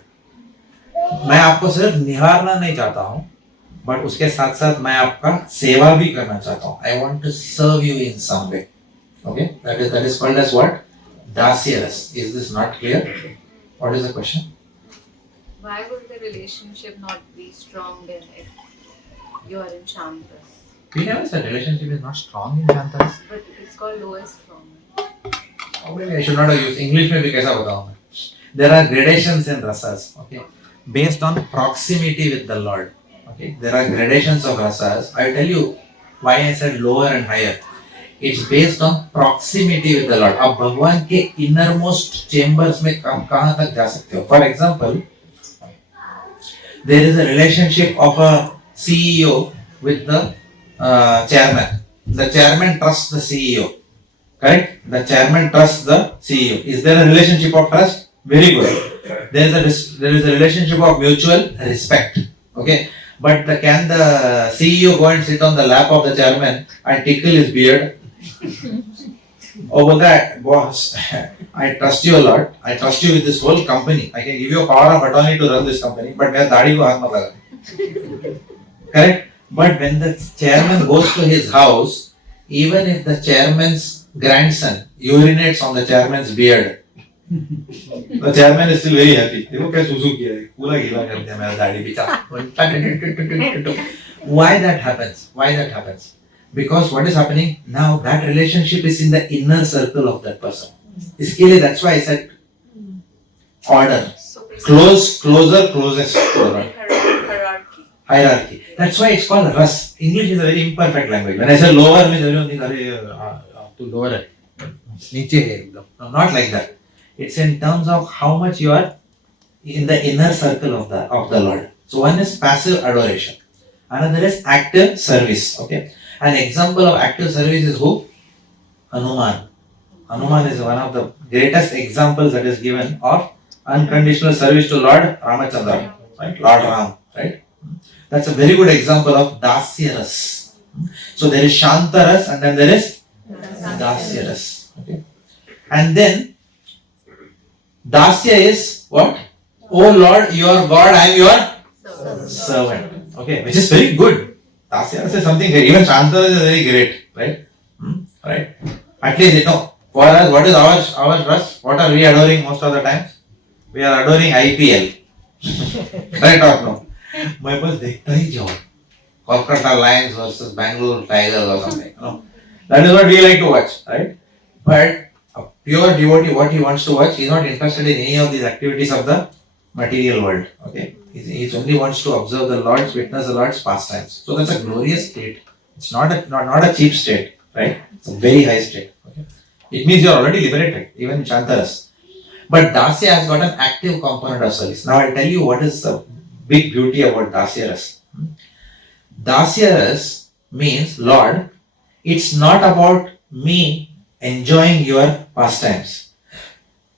मैं आपको सिर्फ निहारना नहीं चाहता हूँ, but उसके साथ साथ मैं आपका सेवा भी करना चाहता हूँ. I want to serve you in some way. Okay, that is called as what? Dasya Ras. Is this not clear? What is the question? Why would the relationship not be strong then if you are in Shantas? We never said relationship is not strong in Shantaras. But it's called lowest form. Oh, maybe I should not have used English. में भी कैसा बताऊँ मैं? There are gradations in rasas. Okay, based on proximity with the Lord. Okay, there are gradations of rasas. I will tell you why I said lower and higher. It's based on proximity with the Lord. आप भगवान के innermost chambers में कहाँ तक जा सकते हो? For example, there is a relationship of a CEO with the chairman. The chairman trusts the CEO. Correct? The chairman trusts the CEO. Is there a relationship of trust? Very good. There is a relationship of mutual respect. Okay. But can the CEO go and sit on the lap of the chairman and tickle his beard? Over that, boss, I trust you a lot. I trust you with this whole company. I can give you a power of attorney to run this company, but मेरा दाढ़ी को हाथ मत लगा. Correct? But when the chairman goes to his house, even if the chairman's grandson urinates on the chairman's beard, the chairman is still very happy. देखो क्या सुसु किया है, पूरा गीला कर दिया मेरा दाढ़ी बिचा. Why that happens? Why that happens? Because what is happening now, that relationship is in the inner circle of that person. इसके लिए that's why I said order. So basically, Closest to the Lord. Hierarchy. That's why it's called ras. English is a very imperfect language. When I say lower, means everyone thinks to lower है. नीचे है. No, not like that. It's in terms of how much you are in the inner circle of the Lord. So one is passive adoration. Another is active service. Okay. An example of active service is who? Hanuman. Hanuman is one of the greatest examples that is given of unconditional service to Lord Ramachandra. Right? Lord Ram. Right? That's a very good example of Dasya Ras. So there is Shanta Ras and then there is Dasya Ras. Okay. And then Dasya is what? Oh Lord, you are God, I am your servant. Okay, which is very good. Dasya Ras is something great. Even Shanta Ras is very great. Right? Right? At least you know, for us, what is our Ras? What are we adoring most of the times? We are adoring IPL. Right or no? मैं बस देखता ही जाऊँ. Kolkata Lions versus Bangalore Tigers or something. No, that is what we like to watch, right? But a pure devotee, what he wants to watch, he is not interested in any of these activities of the material world. Okay, he only wants to observe the Lord's, witness the Lord's pastimes. So that's a glorious state. It's not a cheap state, right? It's a very high state. Okay, it means you are already liberated, even in Shantaras. But Dasya has got an active component of service. Now I'll tell you what is the big beauty about Dasya Ras. Dasya Ras means, Lord, it's not about me enjoying your pastimes.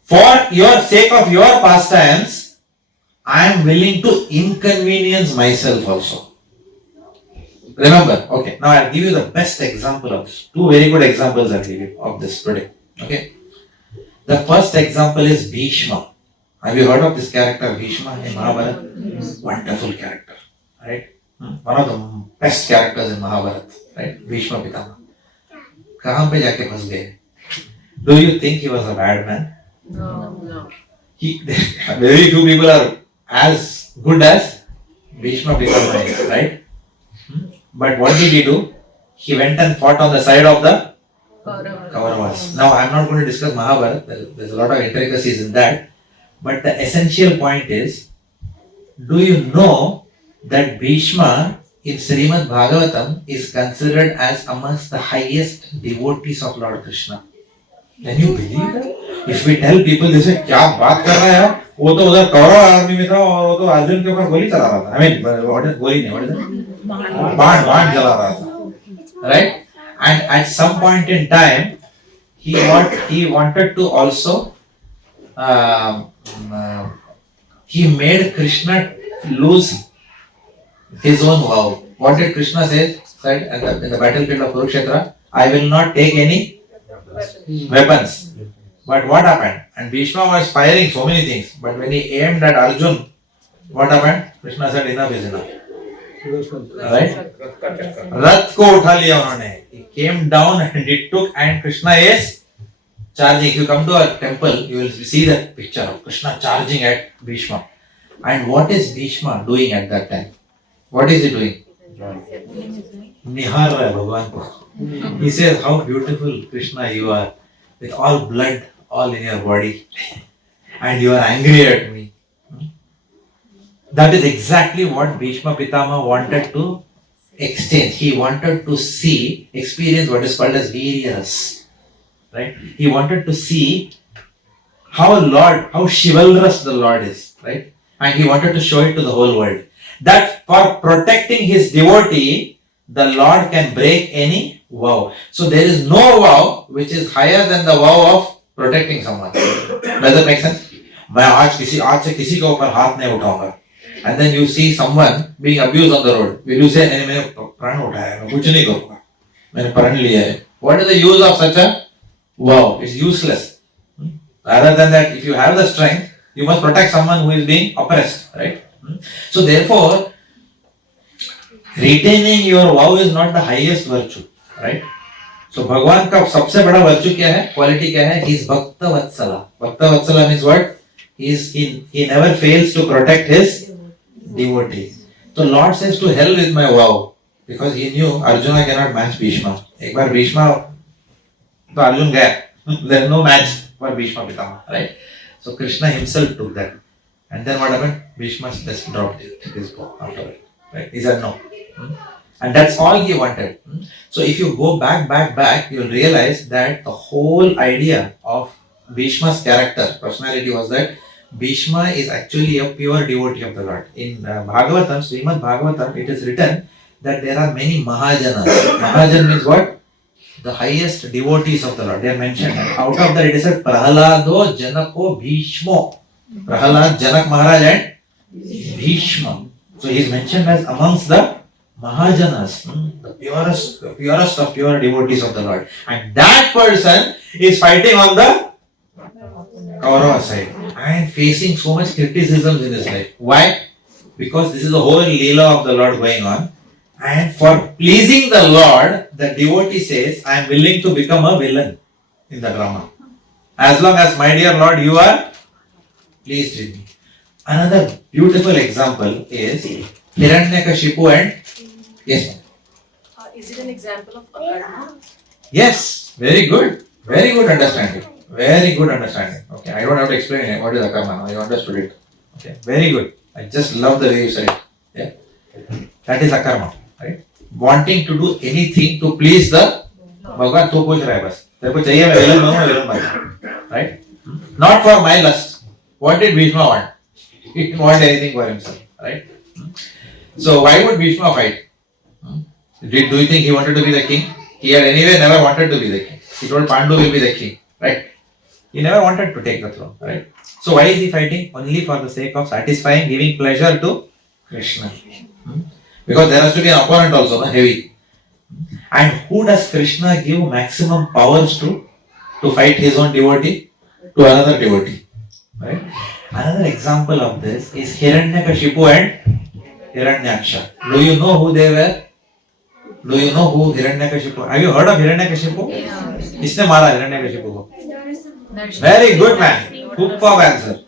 For your sake of your pastimes, I am willing to inconvenience myself also. Remember, okay, now I'll give you the best example of this. Two very good examples I'll give you of this today. Okay. The first example is Bhishma. Have you heard of this character Bhishma in Mahabharata? Yes. Wonderful character, right? One of the best characters in Mahabharata, right? Bhishma Pitama. कहाँ पे जाके फंस गए? Do you think he was a bad man? no. Very few people are as good as Bhishma Pitama is, right? But what did he do? He went and fought on the side of the Kauravas. Now I am not going to discuss Mahabharata. There's a lot of intricacies in that. But the essential point is, do you know that Bhishma in Srimad Bhagavatam is considered as amongst the highest devotees of Lord Krishna? Can you believe that? If we tell people this, क्या बात कर रहा है यार? वो तो उधर Kaurava army में था और वो तो अर्जुन के ऊपर गोली चला रहा था. I mean, गोली नहीं, what is it? बाण चला रहा था. Right? And at some point in time, he wanted to also he made Krishna lose his own vow. What did Krishna say? Said in the battlefield of Kurukshetra, I will not take any weapons. But what happened? And Bhishma was firing so many things. But when he aimed at Arjun, what happened? Krishna said, enough is enough. Right? Rath ko utha liya unhone. He came down and he took, and Krishna is charging. If you come to our temple, you will see that picture of Krishna charging at Bhishma. And what is Bhishma doing at that time? What is he doing? Nihar raha hai Bhagwan ko. He says, how beautiful Krishna you are, with all blood all in your body, and you are angry at me. That is exactly what Bhishma Pitama wanted to exchange. He wanted to see, experience what is called as Viryaras. Right? He wanted to see how chivalrous the Lord is. Right? And he wanted to show it to the whole world. That for protecting his devotee, the Lord can break any vow. So there is no vow which is higher than the vow of protecting someone. Does that make sense? मैं आज से किसी के ऊपर हाथ नहीं उठाऊंगा. And then you see someone being abused on the road. Will you say, नहीं मैंने प्राण उठाया, मैं कुछ नहीं करूँगा, मैंने प्राण लिया है? What is the use of such a vow? It's useless. Rather than that, if you have the strength, you must protect someone who is being oppressed, right? So therefore, retaining your vow is not the highest virtue, right? So भगवान का सबसे बड़ा virtue क्या है? Quality क्या है? He is Bhakta Vatsala. Bhakta Vatsala means what? He never fails to protect his devotee. So Lord says, to hell with my vow, because he knew Arjuna cannot match Bhishma. एक बार Bhishma तो Arjun गया. There is no match for Bhishma Pitama, right? So Krishna himself took that. And then what happened? Bhishma just dropped his bow after it. Right? He said no. And that's all he wanted. So if you go back, you'll realize that the whole idea of Bhishma's character, personality was that Bhishma is actually a pure devotee of the Lord. In Bhagavatam, Srimad Bhagavatam, it is written that there are many Mahajanas. Mahajan means what? The highest devotees of the Lord. They are mentioned. And out of that it is said Prahalado Janako Bhishmo. Prahalad, Janak Maharaj and Bhishma. So he is mentioned as amongst the Mahajanas, the purest of pure devotees of the Lord. And that person is fighting on the Kaurava side and facing so much criticisms in his life. Why? Because this is the whole Leela of the Lord going on. And for pleasing the Lord, the devotee says, I am willing to become a villain in the drama. As long as, my dear Lord, you are pleased with me. Another beautiful example is Hiranyakashipu and yes, ma'am. Is it an example of akarma? Yes, very good. Very good understanding. Very good understanding. Okay, I don't have to explain it. What is akarma now? You understood it. Okay, very good. I just love the way you said it. Yeah, that is akarma, right? Wanting to do anything to please the Bhagwan. तू पूछ रहा है बस. तेरे को चाहिए मैं villain बनूँ, मैं विलन बनूँ, right? Not for my lust. What did Bhishma want? He didn't want anything for himself, right? So why would Bhishma fight? Do you think he wanted to be the king? He had anyway never wanted to be the king. He told Pandu will be the king, right? He never wanted to take the throne, right? So why is he fighting? Only for the sake of satisfying, giving pleasure to Krishna. Because there has to be an opponent also, no? Heavy. And who does Krishna give maximum powers to fight his own devotee? To another devotee, right? Another example of this is Hiranyakashipu and Hiranyaksha. Do you know who they were? Do you know who Hiranyakashipu? Have you heard of Hiranyakashipu? Yeah. Kisne mara Hiranyakashipu ko? Very good man. Superb answer.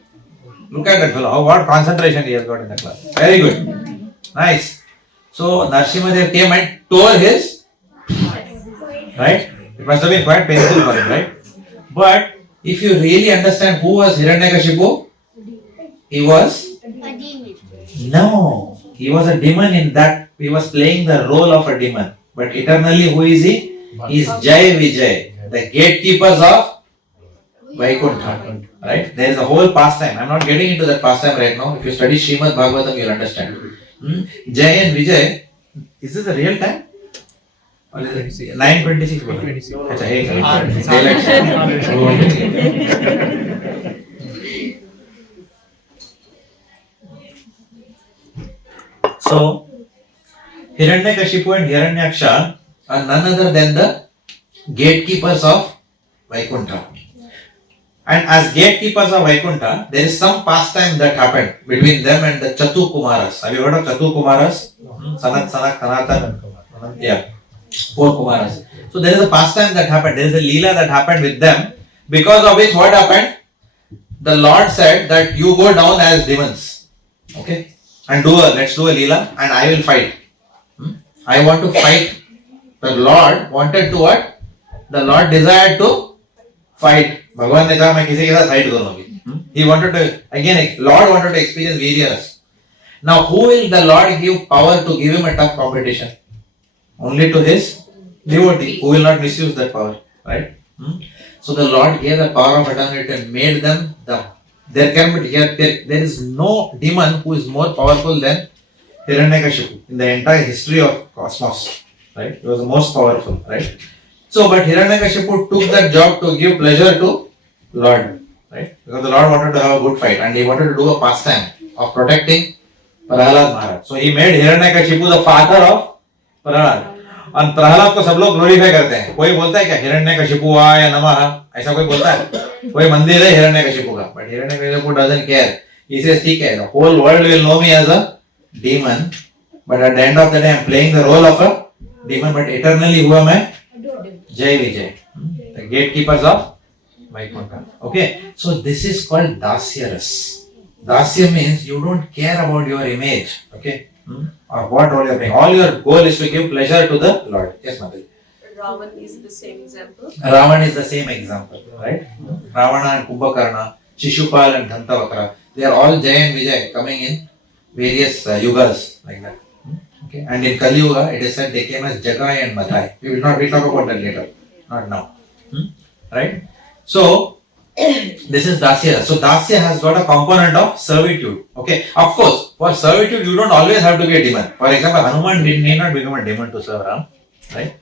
Look at that fellow. What concentration he has got in the class. Very good. Nice. So Narsimhadev came and tore his, right? It must have been quite painful for him, right? But if you really understand who was Hiranyakashipu, he was he was a demon in that he was playing the role of a demon. But eternally, who is he? He is Jai Vijay, the gatekeepers of Vaikuntha. Right? There is a whole pastime. I am not getting into that pastime right now. If you study Srimad Bhagavatam, you will understand. Jai and Vijay. Is this the real time? Or is it 9:26? 9:26. So, Hiranyakashipu and Hiranyaksha are none other than the gatekeepers of Vaikuntha. And as gatekeepers of Vaikuntha, there is some pastime that happened between them and the Chatu Kumaras. Have you heard of Chatu Kumaras? Sanat, Sanak, Sanatan. Yeah, 4 Kumaras. So there is a pastime that happened. There is a Leela that happened with them. Because of which, what happened? The Lord said that you go down as demons. Okay? And let's do a Leela and I will fight. I want to fight. The Lord wanted to what? The Lord desired to fight. Bhagavan ne kaha main kisi ke sath fight karunga. He wanted to, again, Lord wanted to experience various. Now who will the Lord give power to give him a tough competition? Only to his devotee, who will not misuse that power. Right? So the Lord gave the power of eternity and made them dumb. There is no demon who is more powerful than Hiranyakashipu in the entire history of cosmos. Right? He was the most powerful. Right? So, but Hiranyakashipu took that job to give pleasure to Lord. Right? Because the Lord wanted to have a good fight and he wanted to do a pastime of protecting Prahlad Maharaj. So he made Hiranyakashipu the father of Prahlad. और प्रहलाद को सब लोग glorify करते हैं. कोई बोलता है क्या हिरण्यकशिपुवाय नमः, ऐसा कोई बोलता है? कोई मंदिर है हिरण्यकशिपु का, but Hiranyakashipu doesn't care. He says ठीक है, the whole world will know me as a demon, but at the end of the day I am playing the role of a demon, but eternally who am I? Jai Vijay, the gatekeepers of Vaikuntha. Okay, so this is called Dasya Ras. Dasya means you don't care about your image. Okay. Or what role you are playing. All your goal is to give pleasure to the Lord. Yes, Mataji. Ravan is the same example. Ravan is the same example, right? Ravana and Kumbhakarna, Shishupal and Dhantavakra, they are all Jaya and Vijay coming in various yugas like that. Okay, and in Kali Yuga, it is said they came as Jagai and Madhai. We talk about that later, not now. Right? So this is Dasya. So Dasya has got a component of servitude. Okay, of course, for servitude you don't always have to be a demon. For example, Hanuman need not become a demon to serve Ram, right?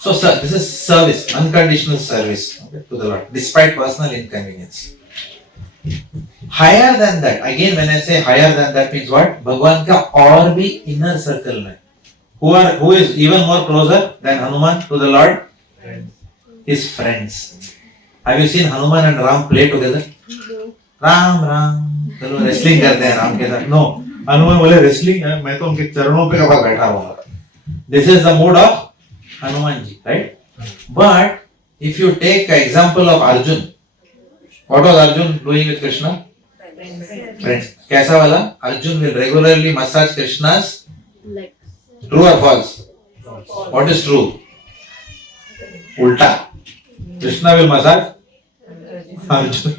So this is service, unconditional service, okay, to the Lord, despite personal inconvenience. Higher than that, again when I say higher than that means what? Bhagwan ka aur bhi inner circle mein. Who is even more closer than Hanuman to the Lord? His friends. Have you seen Hanuman and Ram play together? Ram, चलो wrestling करते हैं राम के साथ. No, Hanuman बोले wrestling है, मैं तो उनके चरणों पे कब बैठा रहूँगा. This is the mood of Hanuman ji, right? But if you take an example of Arjun, what was Arjun doing with Krishna? Friends. कैसा वाला? Arjun will regularly massage Krishna's legs. True or false? What is true? Ulta. Krishna will massage Arjun.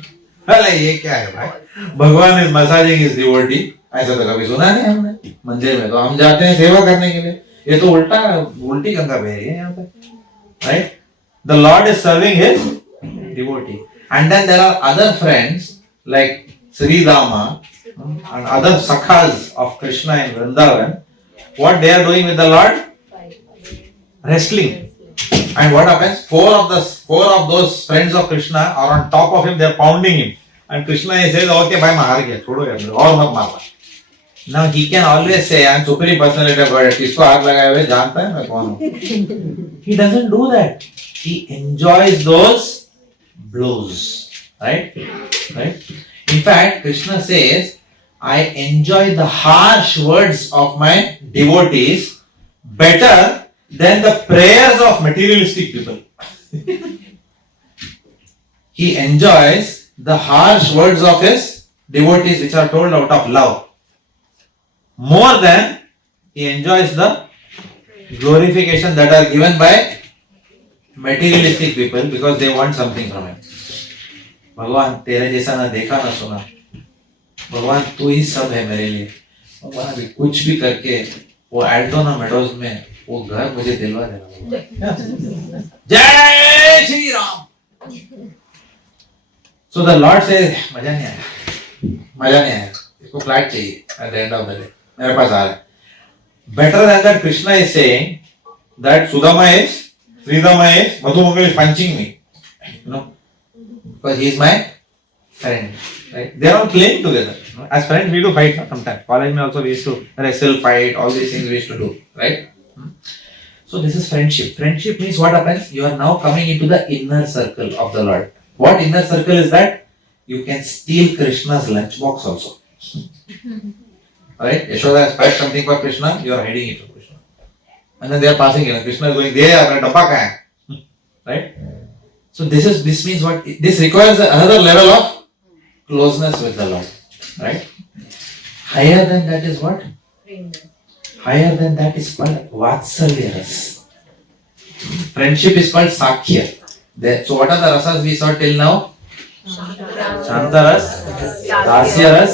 अरे ये क्या है भाई? भगवान is massaging his devotee. ऐसा तो कभी सुना नहीं हमने. मंदिर में तो हम जाते हैं सेवा करने के लिए. ये तो उल्टी गंगा बह रही है यहाँ पे. Right? The Lord is serving his devotee. And then there are other friends like Sri Dama and other sakhas of Krishna in Vrindavan. What they are doing with the Lord? Wrestling. And what happens? Four of those friends of Krishna are on top of him. They are pounding him. And Krishna says, "Okay, bhai, मैं हार गया, छोड़ो यार, और मत मारना." Now he can always say, "I am supreme personality of God." किसको हाथ लगाए हुए जानता है मैं कौन हूँ? He doesn't do that. He enjoys those blows, right? In fact, Krishna says, "I enjoy the harsh words of my devotees better than the prayers of materialistic people." He enjoys the harsh words of his devotees which are told out of love more than he enjoys the glorification that are given by materialistic people because they want something from him. भगवान तेरे जैसा ना देखा ना सुना, भगवान तू ही सब है मेरे लिए. भगवान अभी कुछ भी करके वो एल्टोना मेडोज में वो घर मुझे दिलवा देना. जय Shri Ram. So the Lord says, मजा नहीं आया, इसको फ्लैट चाहिए at the end of the day. मेरे पास आ रहा है. Better than that, Krishna is saying that Sudama is, Sridama is, Madhumangal is punching me, because he is my friend. Right? They are all playing together. As friends, we do fight sometimes. College में also we used to wrestle, fight, all these things we used to do. Right? So this is friendship. Friendship means what happens? You are now coming into the inner circle of the Lord. What inner circle is that? You can steal Krishna's lunchbox also. Alright? Yashoda has packed something for Krishna, you are hiding it for Krishna. And then they are passing it. Krishna is going, there, dabba ka hai. Right? So this means what? This requires another level of closeness with the Lord. Right? Higher than that is what? Higher than that is called Vatsalya ras. Friendship is called Sakhya. So what are the rasas we saw till now? Shanta ras, Dasya ras.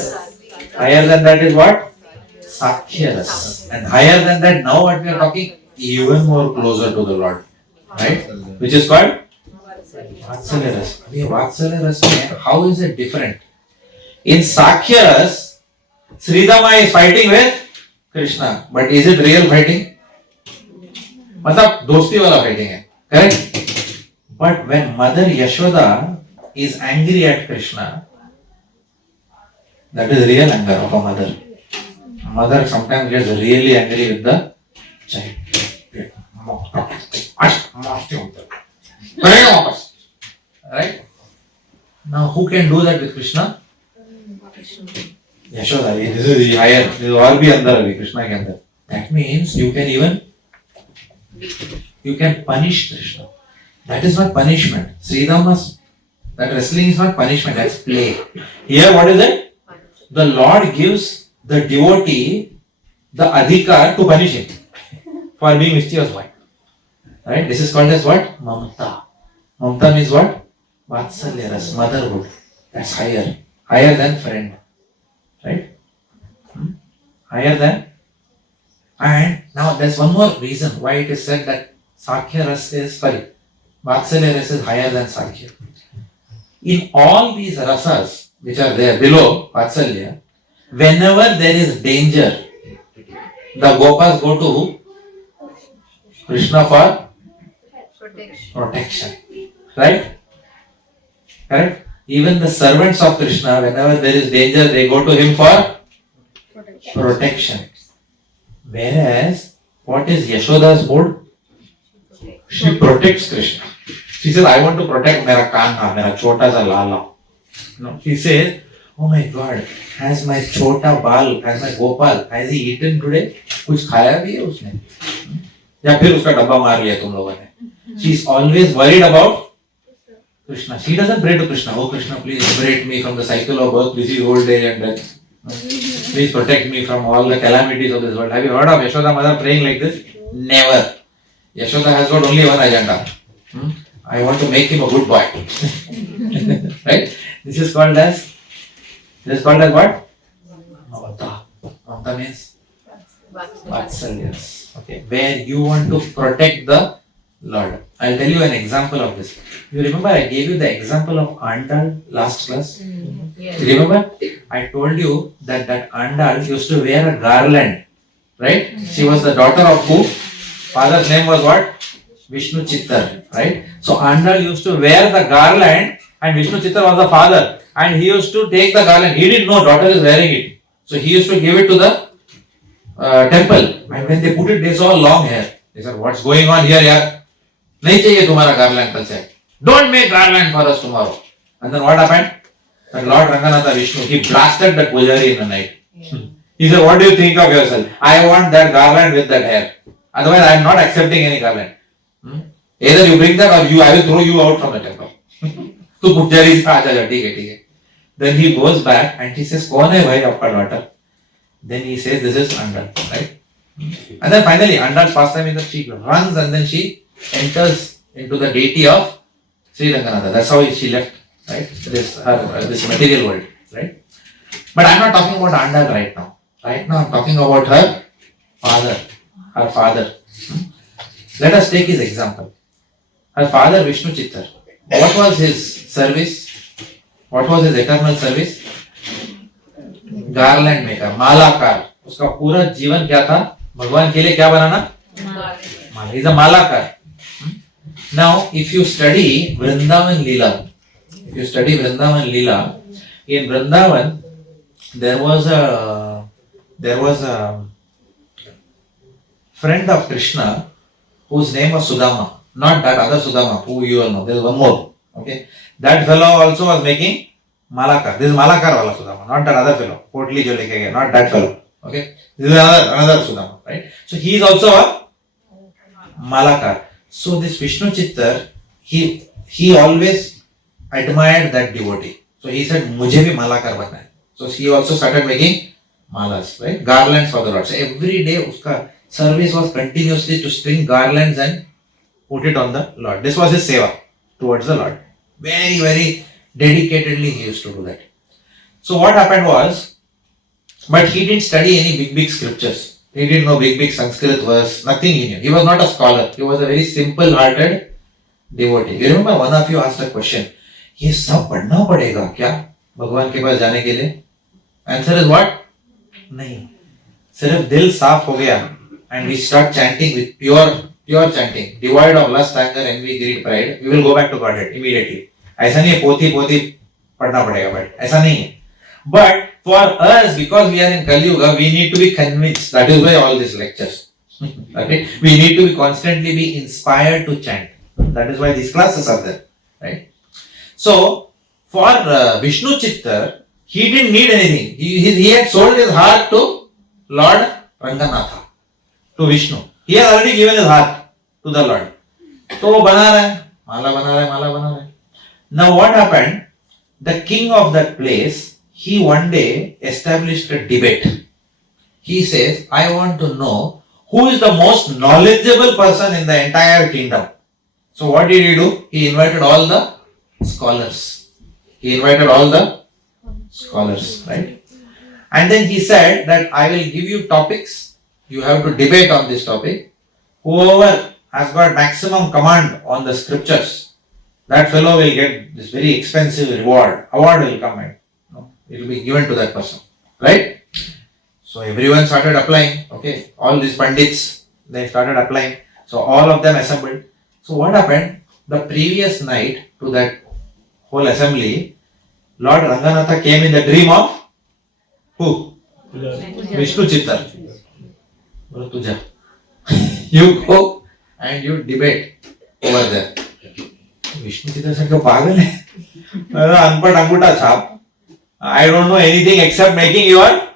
Higher than that is what? Sakhya ras. And higher than that, now what we are talking, even more closer to the Lord. Right? Which is called Vatsalya ras. Vatsalya ras, how is it different? In Sakhya ras, Sridhama is fighting with Krishna. But is it real fighting? मतलब दोस्ती वाला fighting है. Correct? But when Mother Yashoda is angry at Krishna, that is real anger of a mother. Mother sometimes gets really angry with the child. Right? Now who can do that with Krishna? Yashoda. This is higher. This is all be under Krishna ke andar. That means you can punish Krishna. That is not punishment. Sridhama's, that wrestling is not punishment, that's play. Here what is it? The Lord gives the devotee the adhikar to punish him for being mischievous wife. Right? This is called as what? Mamta. Mamta means what? Vatsalya ras, motherhood. That's higher. Higher than friend. Right? Higher than. And now there's one more reason why it is said that Sakhya ras is, Vatsalya ras is higher than Sakhya. In all these rasas which are there below Vatsalya, whenever there is danger, the Gopas go to who? Krishna for protection. Right? Correct? Even the servants of Krishna, whenever there is danger, they go to him for protection. Whereas, what is Yashoda's mood? She protects Krishna. She says, I want to protect mera kanha, mera chota sa lala. No, she says, oh my God, has my chota bal, has my Gopal, has he eaten today? कुछ खाया भी है उसने? या फिर उसका डब्बा मार लिया तुम लोगों ने? She is always worried about Krishna. She doesn't pray to Krishna. Oh Krishna, please liberate me from the cycle of birth, disease, old age and death. Please protect me from all the calamities of this world. Have you heard of Yashoda mother praying like this? Never. Yashoda has got only one agenda. I want to make him a good boy. Right? This is called as what? Mamta. Mamta means Vatsalyas. Okay. Where you want to protect the Lord. I'll tell you an example of this. You remember I gave you the example of Andal last class? Yes. You remember? I told you that Andal used to wear a garland. Right? She was the daughter of who? Father's name was what? Vishnu Chittar. Right? So Andal used to wear the garland and Vishnu Chittar was the father. And he used to take the garland. He didn't know daughter is wearing it. So he used to give it to the temple. And when they put it, they saw long hair. They said, what's going on here, yaar? नहीं चाहिए तुम्हारा garland कल से. Don't make garland for us tomorrow. And then what happened? And Lord Ranganatha Vishnu, he blasted that pujari in the night. He said, what do you think of yourself? I want that garland with that hair. Otherwise, I am not accepting any garland. Either you bring that or I will throw you out from the temple. तो पुजारी से आजा जा ठीक है. Then he goes back and he says, कौन है भाई आपका daughter? Then he says, this is Andal, right? And then finally, Andal's pastime is that she runs and then she enters into the deity of Sri Ranganatha. That's how she left, right? This material world, right? But I'm not talking about Andal right now. Right now, I'm talking about her father. Let us take his example. Her father, Vishnu Chittar. What was his service? What was his eternal service? Garland maker, malakar. उसका पूरा जीवन क्या था? भगवान के लिए क्या बनाना? माला. He's a malakar. Now, if you study Vrindavan Leela, in Vrindavan, there was a friend of Krishna whose name was Sudama. Not that other Sudama, who you all know. There is one more. Okay. That fellow also was making Malakar. This is Malakar wala Sudama, not that other fellow. Potli jo leke gaya, not that fellow. Okay. This is another Sudama, right? So he is also a Malakar. So this Vishnu Chittar, he always admired that devotee. So he said, "Mujhe bhi Malakar banna hai." So he also started making malas, right? Garlands for the Lord. So every day uska service was continuously to string garlands and put it on the Lord. This was his seva towards the Lord. Very, very dedicatedly he used to do that. So what happened was, but he didn't study any big scriptures. He didn't know big Sanskrit verse, nothing he knew. He was not a scholar. He was a very simple-hearted devotee. You remember one of you asked a question, ये सब पढ़ना पड़ेगा क्या भगवान के पास जाने के लिए? Answer is what? नहीं. सिर्फ दिल साफ हो गया and we start chanting with pure chanting, devoid of lust, anger, envy, greed, pride, we will go back to Godhead immediately. ऐसा नहीं है पोथी पढ़ना पड़ेगा, but ऐसा नहीं है. But for us, because we are in Kali Yuga, we need to be convinced. That is why all these lectures. Okay, we need to constantly be inspired to chant. That is why these classes are there, right? So for Vishnu Chittar, he didn't need anything. He had sold his heart to Lord Ranganatha, to Vishnu. He had already given his heart to the Lord. So वो बना रहा है, माला बना रहा है. Now what happened? The king of that place, he one day established a debate. He says, I want to know who is the most knowledgeable person in the entire kingdom. So what did he do? He invited all the scholars. Right? And then he said that I will give you topics. You have to debate on this topic. Whoever has got maximum command on the scriptures, that fellow will get this very expensive reward. Award will come and it will be given to that person. Right? So everyone started applying. Okay. All these pandits, they started applying. So all of them assembled. So what happened? The previous night to that whole assembly, Lord Ranganatha came in the dream of who? Vishnu Chittar. Tuja. You go and you debate over there. Vishnu Chittar said, "Pagal hai? Anpad anguta chhap. I don't know anything except making your.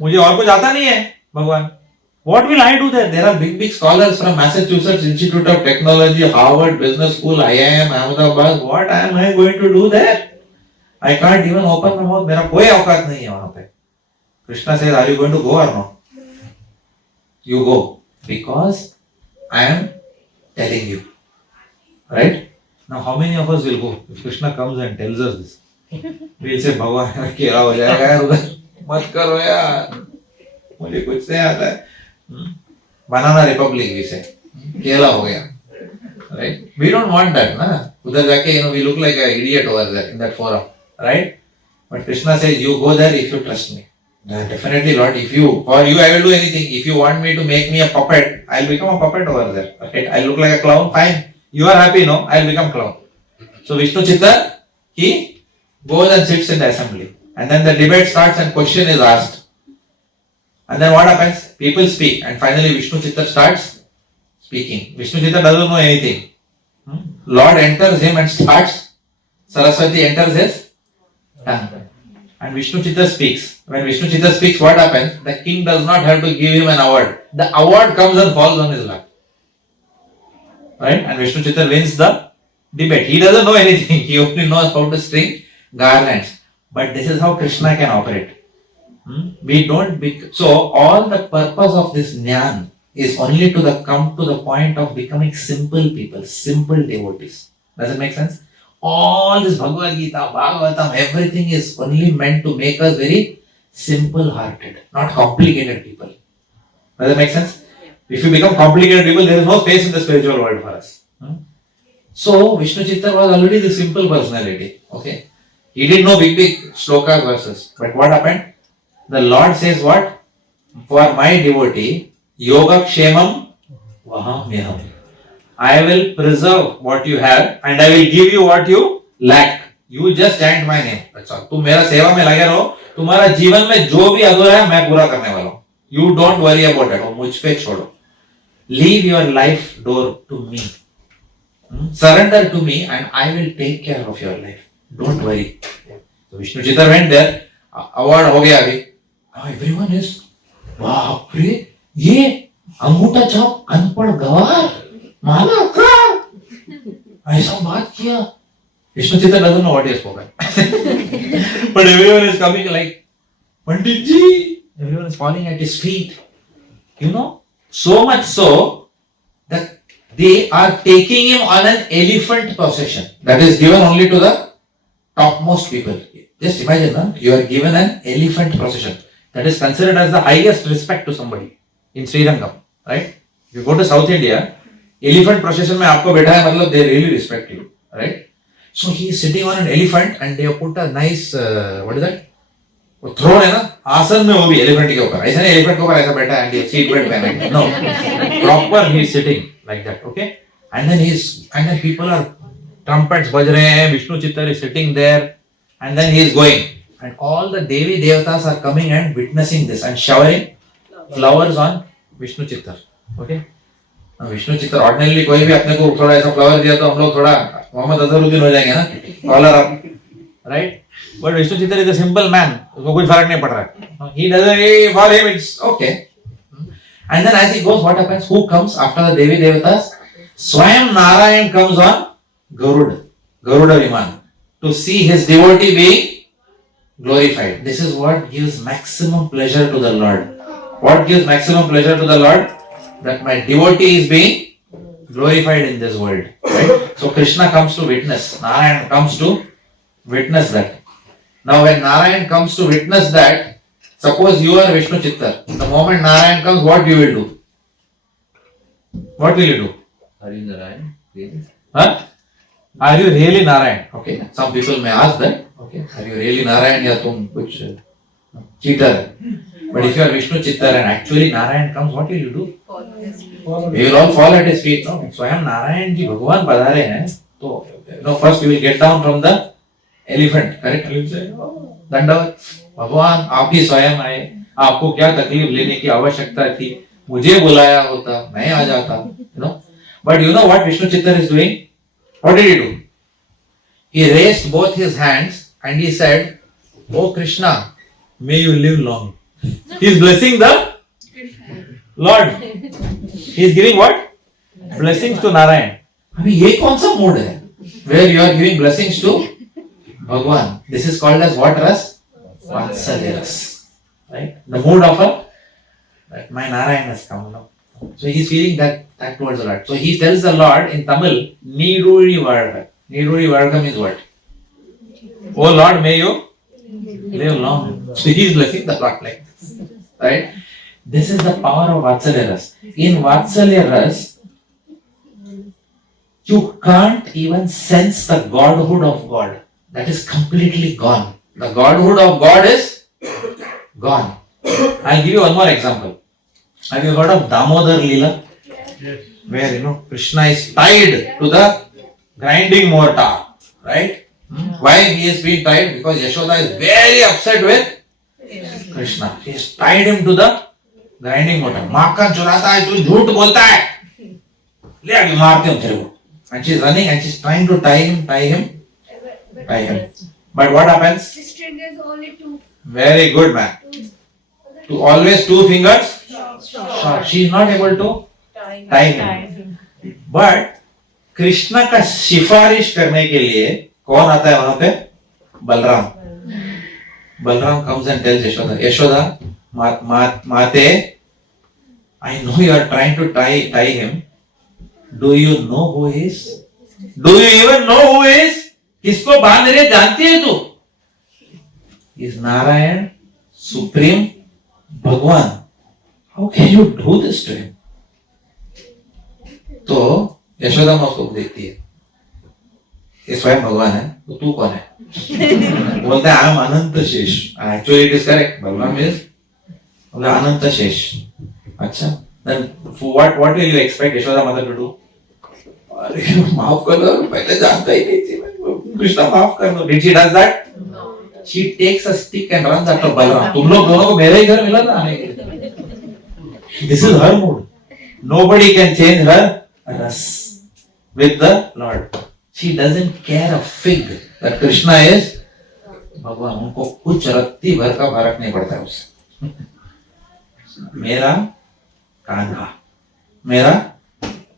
मुझे और कुछ आता नहीं है भगवान. What will I do there? There are big scholars from Massachusetts Institute of Technology, Harvard Business School, IIM, Ahmedabad. What am I going to do there? I can't even open my mouth. मेरा कोई औकात नहीं है वहाँ पे. Krishna says, are you going to go or no? You go. Because I am telling you. Right? Now how many of us will go? If Krishna comes and tells us this, we'll say, भगवान अकेला हो जाएगा यार उधर. मत करो यार. मुझे कुछ नहीं आता है. Banana Republic we say. Kela ho gaya. Right? We don't want that, na? Udhar jaake, we look like an idiot over there in that forum. Right? But Krishna says, you go there if you trust me. Definitely, Lord, for you I will do anything. If you want me to make me a puppet, I'll become a puppet over there. Right? I look like a clown, fine. You are happy, no? I'll become clown. So Vishnu Chittar, he goes and sits in the assembly. And then the debate starts and question is asked. And then what happens? People speak and finally Vishnu Chittar starts speaking. Vishnu Chittar doesn't know anything. Lord enters him and starts. Saraswati enters his tongue. And Vishnu Chittar speaks. When Vishnu Chittar speaks, what happens? The king does not have to give him an award. The award comes and falls on his lap. Right? And Vishnu Chittar wins the debate. He doesn't know anything. He only knows how to string garlands. But this is how Krishna can operate. So all the purpose of this jnana is only to come to the point of becoming simple people, simple devotees. Does it make sense? All this Bhagavad Gita, Bhagavatam, everything is only meant to make us very simple-hearted, not complicated people. Does it make sense? If you become complicated people, there is no space in the spiritual world for us. So Vishnu Chittar was already the simple personality. Okay, he didn't know big shlokas verses. But what happened? The Lord says what? For my devotee, yoga kshemam vahamyaham. I will preserve what you have and I will give you what you lack. You just chant my name. That's all. तुम मेरा सेवा में लगे रहो. तुम्हारा जीवन में जो भी अधूरा है मैं पूरा करने वाला हूँ. You don't worry about it. वो मुझ पे छोड़ो. leave your life door to me. Surrender to me and I will take care of your life. Don't worry. So Vishnu Chitta went there. Award हो गया अभी. Now everyone is, बाप रे, ये अंगूठा छाप अनपढ़ गवार माला का ऐसा बात किया. Vishnu Chitta doesn't know what he has spoken. But everyone is coming like, Pandit ji. Everyone is falling at his feet. You know, so much so that they are taking him on an elephant procession. That is given only to the topmost people. Just imagine, you are given an elephant procession. That is considered as the highest respect to somebody in Sri Rangam, right? If you go to South India, elephant procession में आपको बैठा है मतलब they really respect you, right? So he is sitting on an elephant and they have put a nice what is that? वो throne है ना, आसन में वो भी elephant के ऊपर. ऐसा नहीं elephant के ऊपर ऐसा बैठा है and seat belt पहना है. No, proper he is sitting like that, okay? And then people are trumpets बज रहे हैं. Vishnu Chitta is sitting there, and then he is going, and all the Devi Devatas are coming and witnessing this and showering flowers on Vishnu Chitta, okay? Now Vishnu Chitta ordinarily कोई भी अपने को थोड़ा ऐसा flower दिया तो हम लोग थोड़ा मोहम्मद अजहरुद्दीन हो जाएंगे ना, collar up, right? But Vishnu Chitta is a simple man, उसको कोई फर्क नहीं पड़ रहा है. He doesn't, for him it's okay. And then as he goes, what happens? Who comes after the Devi Devatas? Swayam Narayan comes on Garuda Viman to see his devotee being glorified. This is what gives maximum pleasure to the Lord. What gives maximum pleasure to the Lord? That my devotee is being glorified in this world. Right? So Krishna comes to witness. Narayan comes to witness that. Now when Narayan comes to witness that, suppose you are Vishnu Chitta. The moment Narayan comes, what you will do? What will you do? Are you Narayan? Really? Huh? Are you really Narayan? Okay. Some people may ask that. Okay. Are you really Narayan या तुम कुछ cheater? But if you are Vishnu Chitta and actually Narayan comes, what will you do? We will all fall at his feet. No? So I am Narayan ji Bhagwan पधारे हैं. So first we will get down from the elephant. Correct? We will say, दंडवत भगवान आप ही स्वयं आए. आपको क्या तकलीफ लेने की आवश्यकता थी? मुझे बुलाया होता, मैं आ जाता. You know. But you know what Vishnu Chitta is doing? What did he do? He raised both his hands and he said, "Oh Krishna, may you live long." He is blessing the Lord. He is giving what? Blessings to Narayan. अभी ये कौन सा mood है? Where you are giving blessings to Bhagwan. This is called as what ras? Vatsalya ras. Right? The mood of that my Narayan has come now. So he is feeling that towards the Lord. So he tells the Lord in Tamil, Niduri Varga. Niduri Varga means what? Oh Lord, may you live long. So he is blessing the Lord like this. Right? This is the power of Vatsalya ras. In Vatsalya ras, you can't even sense the godhood of God. That is completely gone. The godhood of God is gone. I'll give you one more example. Have you heard of Damodar Leela? Yes. Where Krishna is tied to the grinding mortar, right? Why he is being tied? Because Yashoda is very upset with Krishna. She has tied him to the grinding mortar. माखन चुराता है, तू झूठ बोलता है. ले आगे मारते हैं तेरे को. And she is running and she is trying to tie him. But what happens? The string is only two. Very good, man. To always two fingers short. She is not able to tie him. But Krishna का सिफारिश करने के लिए कौन आता है वहां पे? Balram. Balaram comes and tells Yashoda, Mate, I know you are trying to tie him. Do you know who he is? Do you even know who he is? किसको बांध रहे जानती है तू? Is Narayan, Supreme, Bhagwan. How can you do this to him? तो यशोदा माँ उसको देखती है. ये स्वयं भगवान है, तो तू कौन है? बोलता है I am अनंत शेष. Actually it is correct. Balaram is अनंत शेष. अच्छा. Then what will you expect Yashoda mother to do? अरे माफ कर दो, पहले जानता ही नहीं थी मैं. कृष्णा माफ कर दो. Did she does that? No. She takes a stick and runs after Balaram. तुम लोग दोनों को मेरे ही घर मिला था आने के लिए. This is her mood. Nobody can change her ras with the Lord. She doesn't care a fig that Krishna is भगवान. उनको कुछ रत्ती भर का फर्क नहीं पड़ता है उससे. मेरा कान्हा, मेरा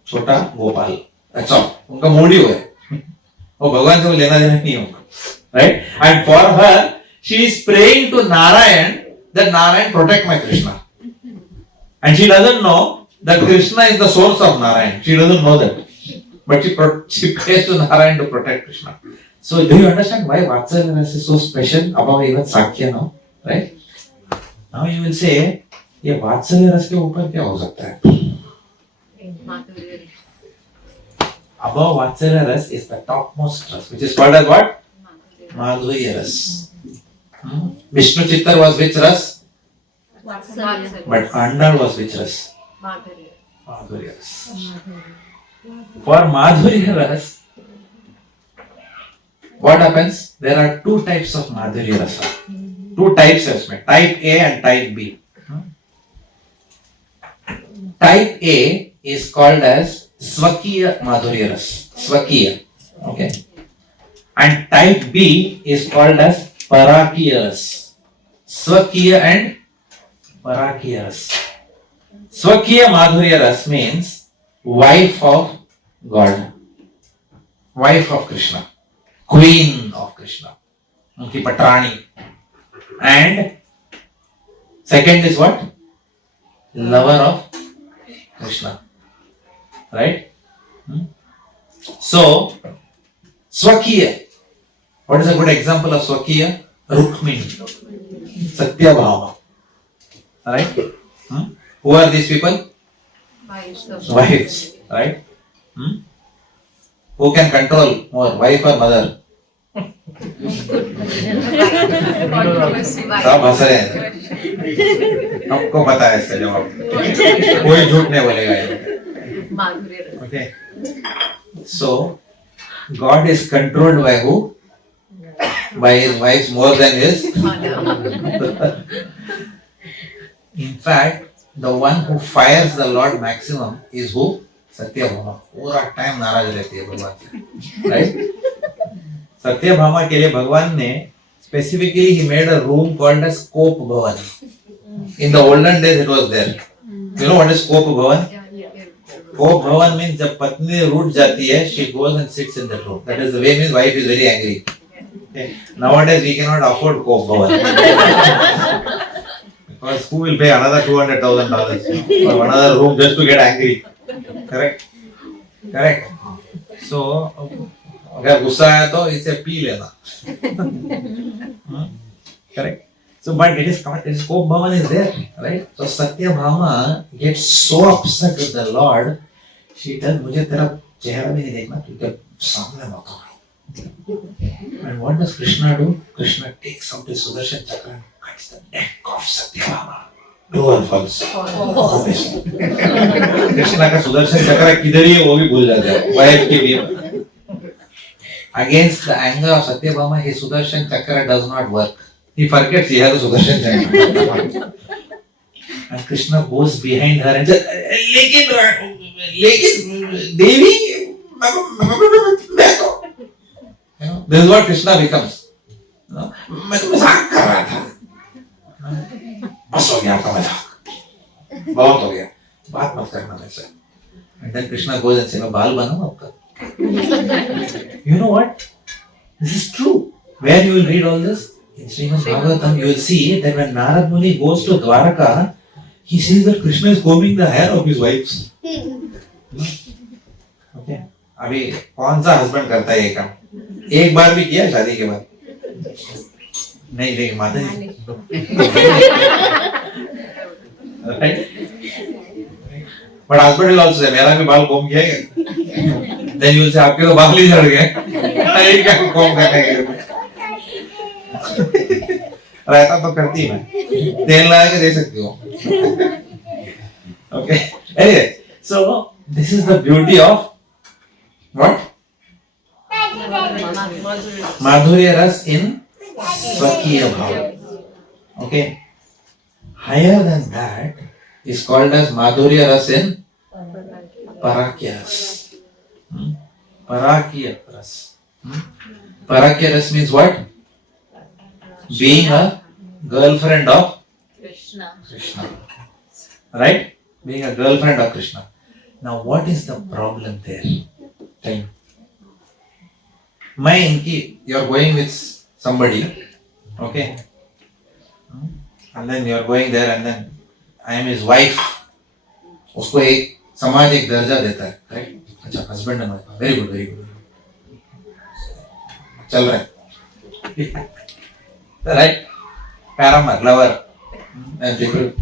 छोटा गोपाल, अच्छा उनका मूड ही हुआ है. वो भगवान से वो लेना देना नहीं होगा. Right? And for her, she is praying to Narayan that Narayan protect my Krishna. And she doesn't know that Krishna is the source of Narayan. She doesn't know that. But she prays to Narayan to protect Krishna. So do you understand why Vatsalya Rasa is so special above even Sakya now? Right? Now you will say, ये वात्सल्य रस के ऊपर क्या हो सकता है? Above Vatsalya Ras is the topmost ras, which is called as what? Madhurya Ras. Vishnu Chittar was which ras? But under was which ras? Madhurya Ras. For Madhurya Ras, what happens? There are two types of Madhurya Rasa. Two types of type A and type B. Type A is called as Swakiya Madhurya Ras. Swakiya. Okay. And type B is called as Parakiya Ras. Swakiya and Parakiya Ras. Swakiya Madhurya Ras means wife of God, wife of Krishna, queen of Krishna, unki patrani. And second is what? Lover of Krishna. Right? So, Swakiya. What is a good example of Swakiya? Rukmini, Satyabhama. Right? Who are these people? Wives. Right? Who can control more, wife or mother? सब हंस रहे हैं. आपको पता है इसका जवाब. कोई झूठ नहीं बोलेगा ये. Okay. So, God is controlled by who? By his wives more than his. In fact, the one who fires the Lord maximum is who? Satyabhama. पूरा टाइम नाराज रहती है भगवान से. Right? सत्यभामा के लिए भगवान ने specifically he made a room called as Kopa Bhavan. In the olden days it was there. You know what is Kopa Bhavan? Kopa Bhavan means जब पत्नी रूठ जाती है, she goes and sits in that room. That is the way means wife is very angry. Okay. Nowadays we cannot afford Kopa Bhavan. Because who will pay another $200,000 for another room just to get angry? Correct? Correct. So अगर गुस्सा आया तो इसे P लेना. Correct. So, but it is Kopa Bhavan is there, right? So Satyabhama gets so upset with the Lord, she tells, मुझे तेरा चेहरा भी नहीं देखना, तुझे सामने मत आओ. And what does Krishna do? Krishna takes out his Sudarshan Chakra and cuts the neck of Satyabhama. True or false? Krishna का सुदर्शन चक्र किधर ही है वो भी भूल जाता है. वाइफ के लिए. Against the anger of Satyabhama, his Sudarshan Chakra does not work. He forgets he has a Sudarshan Chakra. And Krishna goes behind her and says, लेकिन देवी, you know, this is what Krishna becomes. You know, मैं तो मजाक कर रहा था. बस हो गया आपका मजाक. बहुत हो गया. बात मत करना मेरे से. And then Krishna goes and says, मैं बाल बनाऊं आपका. You know what? This is true. Where you will read all this? In Srimad Bhagavatam, you will see that when Narad Muni goes to Dwaraka, he sees that Krishna is combing the hair of his wives. Okay. अभी कौन सा husband करता है ये काम? एक बार भी किया शादी के बाद? नहीं नहीं माता जी. Right? But husband will also say, मेरा भी बाल comb किया है. Then you will say, आपके तो बाल ही झड़ गए. एक क्या comb करने के लिए? रहता तो करती मैं. तेल लगा के दे सकती हूँ. Okay. Anyway, so this is the beauty of what? Madhurya Ras in Swakiya Bhava. Okay. Higher than that is called as Madhurya Ras in Parakya-ras. Parakya-ras. Parakya-ras means what? Being a girlfriend of Krishna. Krishna. Right? Being a girlfriend of Krishna. Now what is the problem there? Tell me. You are going with somebody, okay? And then you are going there and then I am his wife. उसको एक समाज एक दर्जा देता है, right? अच्छा, husband and wife. Very good, very good. चल रहा है. Right? Paramount, lover. And people,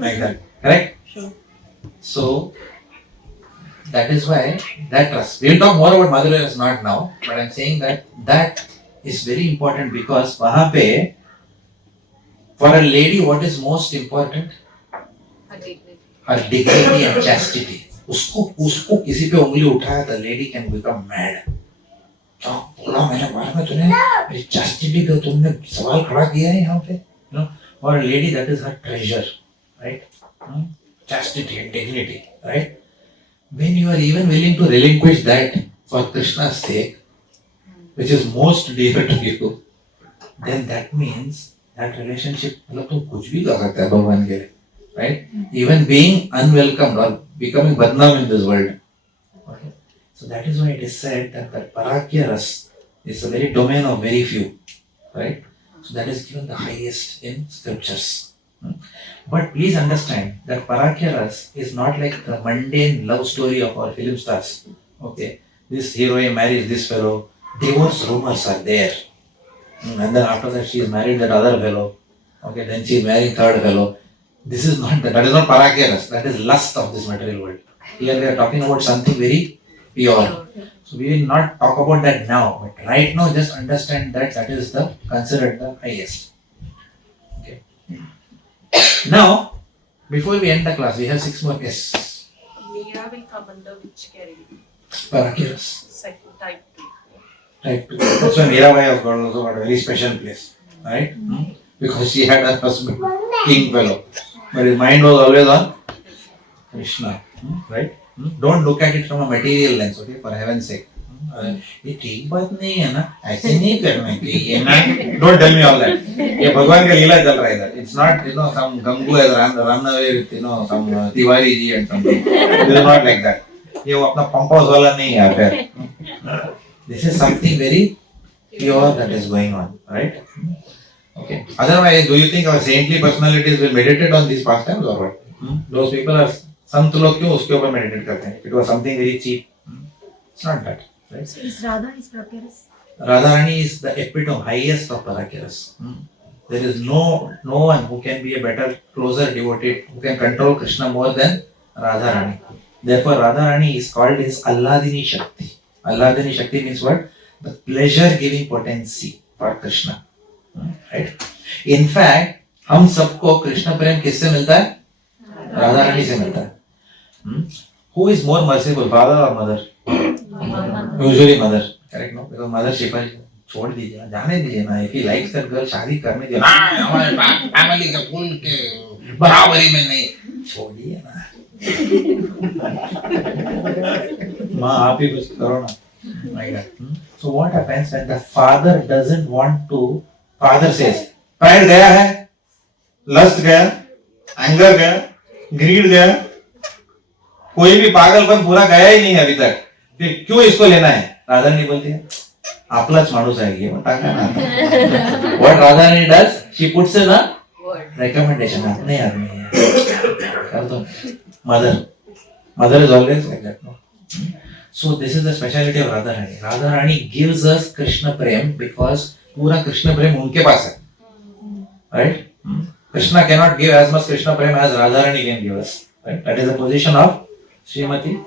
like that. Correct? Sure. So, that is why that trust. We will talk more about mother is not now, but I am saying that is very important because वहाँ पे for a lady what is most important? Her dignity. Her dignity and chastity. उसको किसी पे उंगली उठाया the lady can become mad. क्या बोला मेरे बारे में तूने? मेरी chastity पे तुमने सवाल खड़ा किया है यहाँ पे? You know, for a lady that is her treasure, right? Chastity and dignity, right? When you are even willing to relinquish that for Krishna's sake, which is most dear to you, then that means that relationship, मतलब तुम कुछ भी कर सकते हैं भगवान के लिए, right? Even being unwelcomed or becoming badnaam in this world. Okay? So that is why it is said that the Parakya Ras is a very domain of very few, right? So that is given the highest in scriptures. But please understand that Parakya Ras is not like the mundane love story of our film stars. Okay, this heroine marries this fellow, divorce rumors are there. And then after that she is married that other fellow. Okay, then she is marrying third fellow. This is not that is not Parakya Ras, that is lust of this material world. Here we are talking about something very pure. So we will not talk about that now, but right now just understand that is considered the highest. Okay. Now, before we end the class, we have 6 more guests. Meera will come under which category? Parakya Ras. Second, type 2. Right. That's why Meerabai has got also got a very special place. Right? Because she had a husband, king fellow. But his mind was always on Krishna. Right? Don't look at it from a material lens, okay, for heaven's sake. ये ठीक बात नहीं है ना, ऐसे नहीं करना चाहिए ना. Don't tell me all that. ये भगवान का लीला चल रहा है इधर. It's not, some Gangu has run away with, some Tiwari ji and something. It is not like that. ये वो अपना pump house वाला नहीं है फिर. This is something very pure that is going on, right? Okay. Otherwise, do you think our saintly personalities will meditate on these pastimes or what? Those people are, संत लोग क्यों उसके ऊपर meditate करते हैं? It was something very cheap. It's not that. Right? So is Radha is Parakya Ras? Radharani is the epitome, highest of Parakya Ras. There is no one who can be a better, closer devotee, who can control Krishna more than Radharani. Therefore, Radharani is called as Alladini Shakti. Alladini Shakti means what? The pleasure-giving potency for Krishna. Right? In fact, हम सबको कृष्ण प्रेम किससे मिलता है? Radharani से मिलता है. Who is more merciful, father or mother? Usually mother, correct? No, because mother शिफा छोड़ दीजिए ना, जाने दीजिए ना. If he likes that girl, शादी करने दीजिए ना. हमारे फैमिली के फूल के बराबरी में नहीं, छोड़िए ना. माँ आप ही कुछ करो ना. Like that. So what happens when the father doesn't want to? Father says, pride गया है, lust गया, anger गया, greed गया, कोई भी पागलपन पूरा गया ही नहीं है अभी तक. फिर क्यों इसको लेना है? राधारानी बोलती है आपलाच माणूस आहे ये, मग टाका ना. What Radharani does? She puts in a recommendation. नहीं यार नहीं है. कर दो. Mother is always like that. No? So this is the speciality of Radharani. Radharani gives us Krishna Prem because पूरा Krishna Prem उनके पास है. Right? Krishna cannot give as much Krishna Prem as Radharani can give us. Right? That is the position of Srimati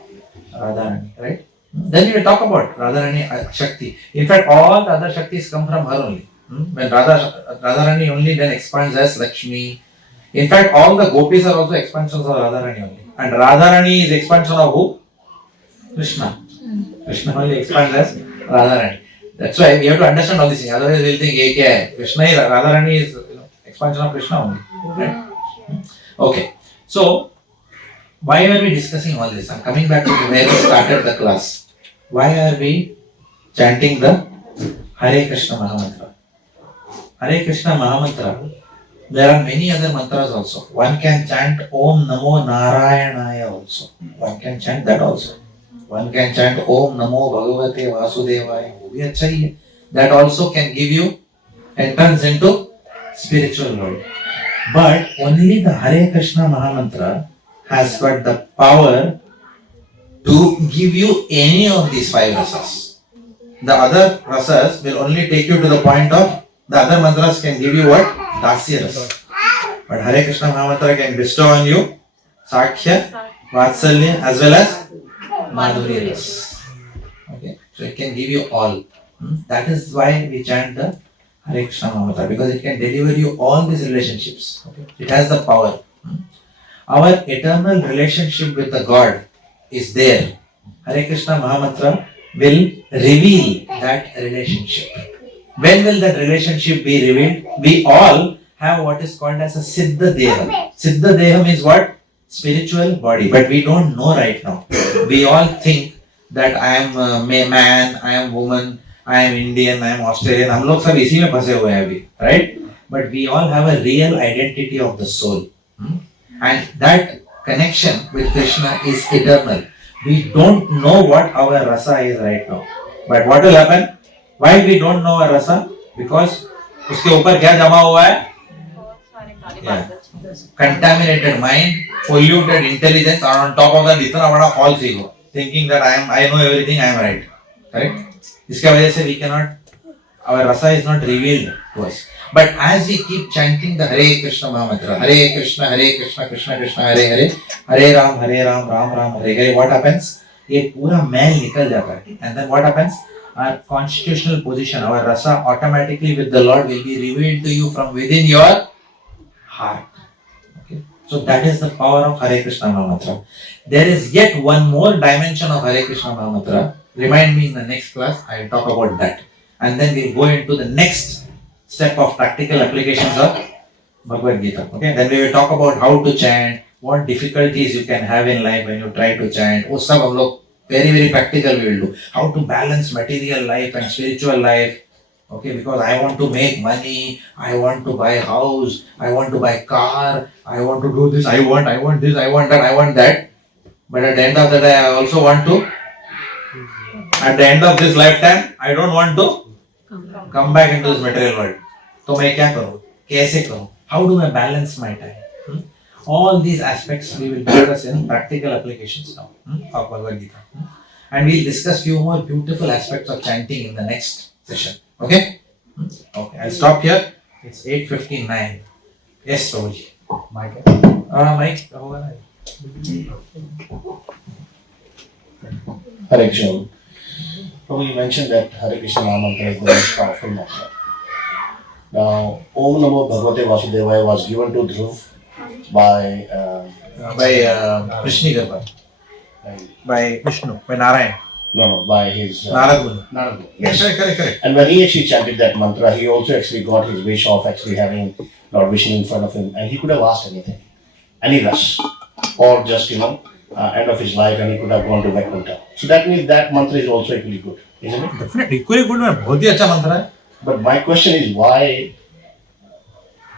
Radharani. Right? Then we will talk about Radharani Shakti. In fact, all the other Shaktis come from her only. When Radharani only then expands as Lakshmi. In fact, all the gopis are also expansions of Radharani only. And Radharani is expansion of who? Krishna. Krishna only expands as Radharani. That's why we have to understand all these things. Otherwise, we will think, hey, kya hai? Krishna is Radharani is expansion of Krishna only. Right? Okay. So Why are we discussing all this? I'm coming back to where we started the class. Why are we chanting the Hare Krishna Mahamantra? Hare Krishna Mahamantra. There are many other mantras also. One can chant Om Namo Narayanaya also. One can chant that also. One can chant Om Namo Bhagavate Vasudevaya. वो भी अच्छा ही है. That also can give you entrance into spiritual world. But only the Hare Krishna Mahamantra has got the power to give you any of these 5 rasas. The other rasas will only take you to the point of, the other mantras can give you what? Dasya rasa. But Hare Krishna Mahamantra can bestow on you Sakhya, Vatsalya as well as Madhurya rasa. Okay, so it can give you all. That is why we chant the Hare Krishna Mahamantra, because it can deliver you all these relationships. Okay? It has the power. Our eternal relationship with the God is there. Hare Krishna Mahamantra will reveal that relationship. When will that relationship be revealed? We all have what is called as a Siddha Deham. Siddha Deham is what? Spiritual body. But we don't know right now. We all think that I am a man, I am woman, I am Indian, I am Australian. हम लोग सब इसी में फंसे हुए हैं अभी, right? But we all have a real identity of the soul. And that connection with Krishna is eternal. We don't know what our rasa is right now. But what will happen? Why we don't know our rasa? Because उसके ऊपर क्या जमा हुआ है? Yeah. Contaminated mind, polluted intelligence, and on top of that इतना बड़ा false ego, thinking that I know everything, I am right. Correct? इसके वजह से we cannot, our rasa is not revealed to us. But as we keep chanting the Hare Krishna Mahamantra, Hare Krishna, Krishna Krishna, Hare Hare, Hare Ram, Ram Ram, Hare Hare, what happens? ये पूरा मैल निकल जाता है. And then what happens? Our constitutional position, our rasa automatically with the Lord will be revealed to you from within your heart. Okay? So that is the power of Hare Krishna Mahamantra. There is yet one more dimension of Hare Krishna Mahamantra. Remind me in the next class, I will talk about that. And then we'll go into the next step of practical applications of Bhagavad Gita. Okay? Then we will talk about how to chant, what difficulties you can have in life when you try to chant. Oh, सब हम लोग very, very practical we will do. How to balance material life and spiritual life. Okay, because I want to make money, I want to buy a house, I want to buy a car, I want to do this, I want this, I want that, I want that. But at the end of the day, I also want to, at the end of this lifetime, I don't want to come back into this material world. So मैं क्या करूँ? कैसे करूँ? How do I balance my time? All these aspects we will discuss in practical applications now of Bhagavad Gita. And we'll discuss few more beautiful aspects of chanting in the next session. Okay? Okay, I'll stop here. It's 8:59. Yes, Prabhuji. Mike. Mike. Hare Krishna. Prabhu, you mentioned that Hare Krishna Mahamantra is the most powerful mantra. Now, Om Namo Bhagavate Vasudevaya was given to Dhruv by Krishna Garba. By Vishnu. By Narayan. No, by his Narad Muni. Yes. Correct. And when he actually chanted that mantra, he also actually got his wish of actually having Lord Vishnu in front of him, and he could have asked anything, any rush, or just end of his life, and he could have gone to Vaikuntha. So that means that mantra is also equally good, isn't it? Definitely, equally good. बहुत ही अच्छा मंत्र है. But my question is why?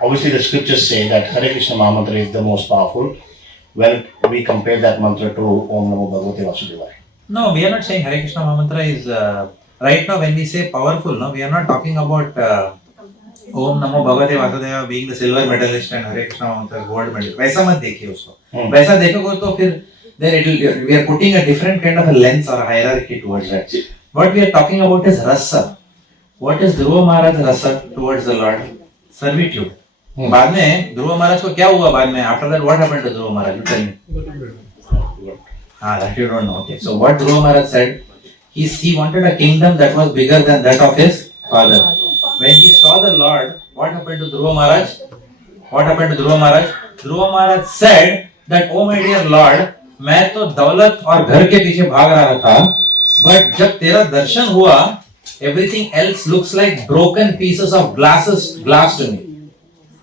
Obviously, the scriptures say that Hare Krishna Mahamantra is the most powerful. When we compare that mantra to Om Namo Bhagavate Vasudevaya. No, we are not saying Hare Krishna Mahamantra is right now. When we say powerful, no, we are not talking about Om Namo Bhagavate Vasudevaya being the silver medalist and Hare Krishna Mahamantra gold medalist. वैसा मत देखिए उसको. वैसा देखोगे तो फिर then we are putting a different kind of a lens or a hierarchy towards that. What we are talking about is rasa. What is Dhruva Maharaj rasa towards the Lord? Servitude. बाद में ध्रुव महाराज को क्या हुआ बाद में? After that, what happened to Dhruva Maharaj? You tell me. That you don't know. Okay. So what Dhruva Maharaj said, he wanted a kingdom that was bigger than that of his father. When he saw the Lord, what happened to Dhruva Maharaj? What happened to Dhruva Maharaj? Dhruva Maharaj said that, oh my dear Lord, मैं तो दौलत और घर के पीछे भाग रहा था, but जब तेरा दर्शन हुआ, everything else looks like broken pieces of glass to me.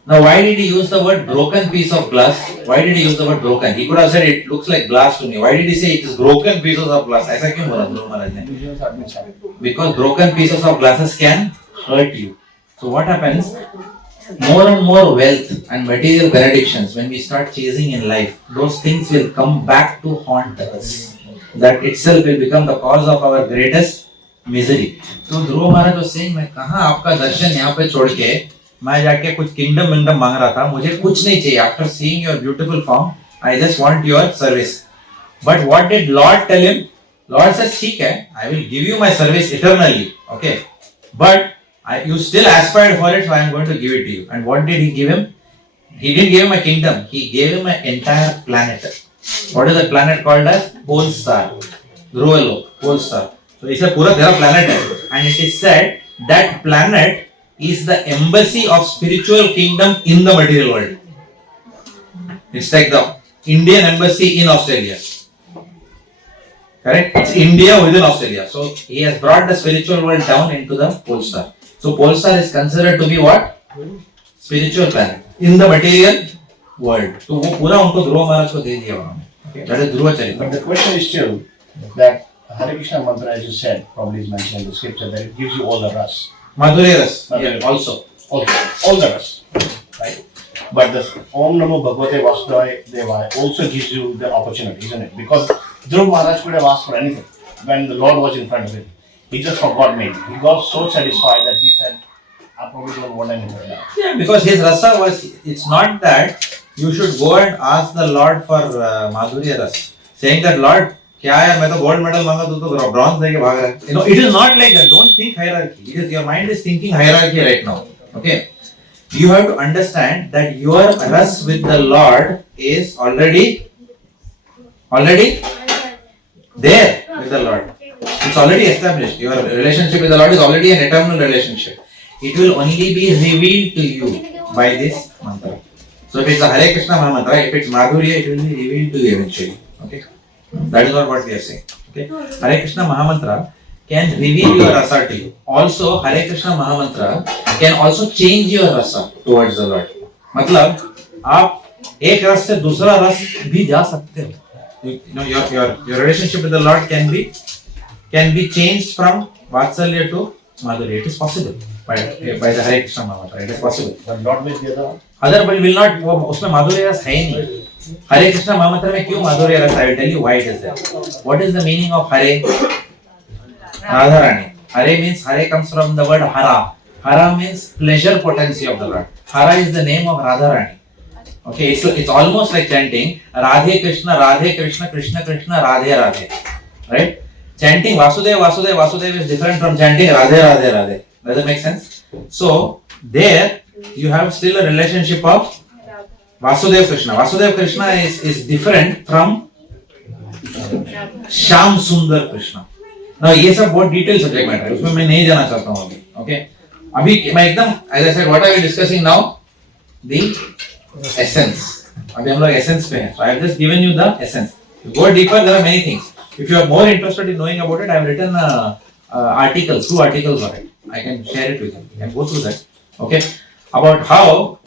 Now, why did he use the word broken piece of glass? Why did he use the word broken? He could have said it looks like glass to me. Why did he say it is broken pieces of glass? ऐसा क्यों बोला ध्रुव महाराज ने? Because broken pieces of glasses can hurt you. So what happens? More and more wealth and material benedictions, when we start chasing in life, those things will come back to haunt us. That itself will become the cause of our greatest misery. So Dhruva Maharaj was saying, मैं कहाँ आपका दर्शन यहाँ पे छोड़ के मैं जाके कुछ kingdom मांग रहा था, मुझे कुछ नहीं चाहिए. After seeing your beautiful form, I just want your service. But what did Lord tell him? Lord says, ठीक है, I will give you my service eternally. Okay, but you still aspired for it, so I am going to give it to you. And what did he give him? He didn't give him a kingdom. He gave him an entire planet. What is the planet called as? Pole star. Dhruvalo, pole star. So it's a pura tera planet hai. And it is said that planet is the embassy of spiritual kingdom in the material world. It's like the Indian embassy in Australia. Correct? It's India within Australia. So he has brought the spiritual world down into the pole star. So pole star is considered to be what? Spiritual planet in the material world. So वो पूरा उनको ध्रुव महाराज को दे दिया उन्होंने. Okay? That is ध्रुव चरित्र. But the question is still that Hare Krishna mantra, as you said, probably is mentioned in the scripture, that it gives you all the ras. Madhurya ras. Madhurya. Yeah, also. All the ras. Right? But the Om Namo Bhagavate Vasudevaya Devaya also gives you the opportunity, isn't it? Because Dhruv Maharaj could have asked for anything when the Lord was in front of him. He just forgot me. He got so satisfied that he said, I probably don't want anything now. Yeah, because his rasa was, it's not that you should go and ask the Lord for Madhurya ras. Saying that, Lord, क्या यार मैं तो gold medal मांगा तू तो bronze देके भाग रहा है. You know, it is not like that. Don't think hierarchy. It is, your mind is thinking hierarchy right now. Okay. You have to understand that your ras with the Lord is already there with the Lord. It's already established. Your relationship with the Lord is already an eternal relationship. It will only be revealed to you by this mantra. So if it's a Hare Krishna Maha mantra, if it's Madhurya, it will be revealed to you eventually. Okay? That is what we are saying. Okay? Hare Krishna Maha mantra can reveal your rasa to you. Also, Hare Krishna Maha mantra can also change your rasa towards the Lord. मतलब आप एक रस से दूसरा रस भी जा सकते हो. You know, your relationship with the Lord can be changed from Vatsalya to Madhurya. It is possible by the Hare Krishna Maha mantra. It is possible. But not with the other one. Other will not. उसमें माधुर्य रस है ही नहीं. Hare Krishna Maha mantra में क्यों माधुर्य रस? I will tell you why it is there. What is the meaning of Hare? Radharani. Hare means, Hare comes from the word Hara. Hara means pleasure potency of the Lord. Hara is the name of Radharani. Okay, it's almost like chanting Radhe Krishna, Krishna Krishna, Radhe Radhe. Right? Chanting Vasudev, Vasudev, Vasudev is different from chanting Radhe Radhe Radhe. Does it make sense? So, there you have still a relationship of Vasudev Krishna. Vasudev Krishna is different from Shyam Sundar Krishna. Now ये सब बहुत detail subject matter है, उसमें मैं नहीं जाना चाहता हूँ अभी. ओके, अभी मैं एकदम, as I said, what are we discussing now? The essence. अभी हम लोग essence पे हैं. So I have just given you the essence. To go deeper, there are many things. If you are more interested in knowing about it, I have written articles, 2 articles on it. I can share it with you. You can go through that. Okay, about how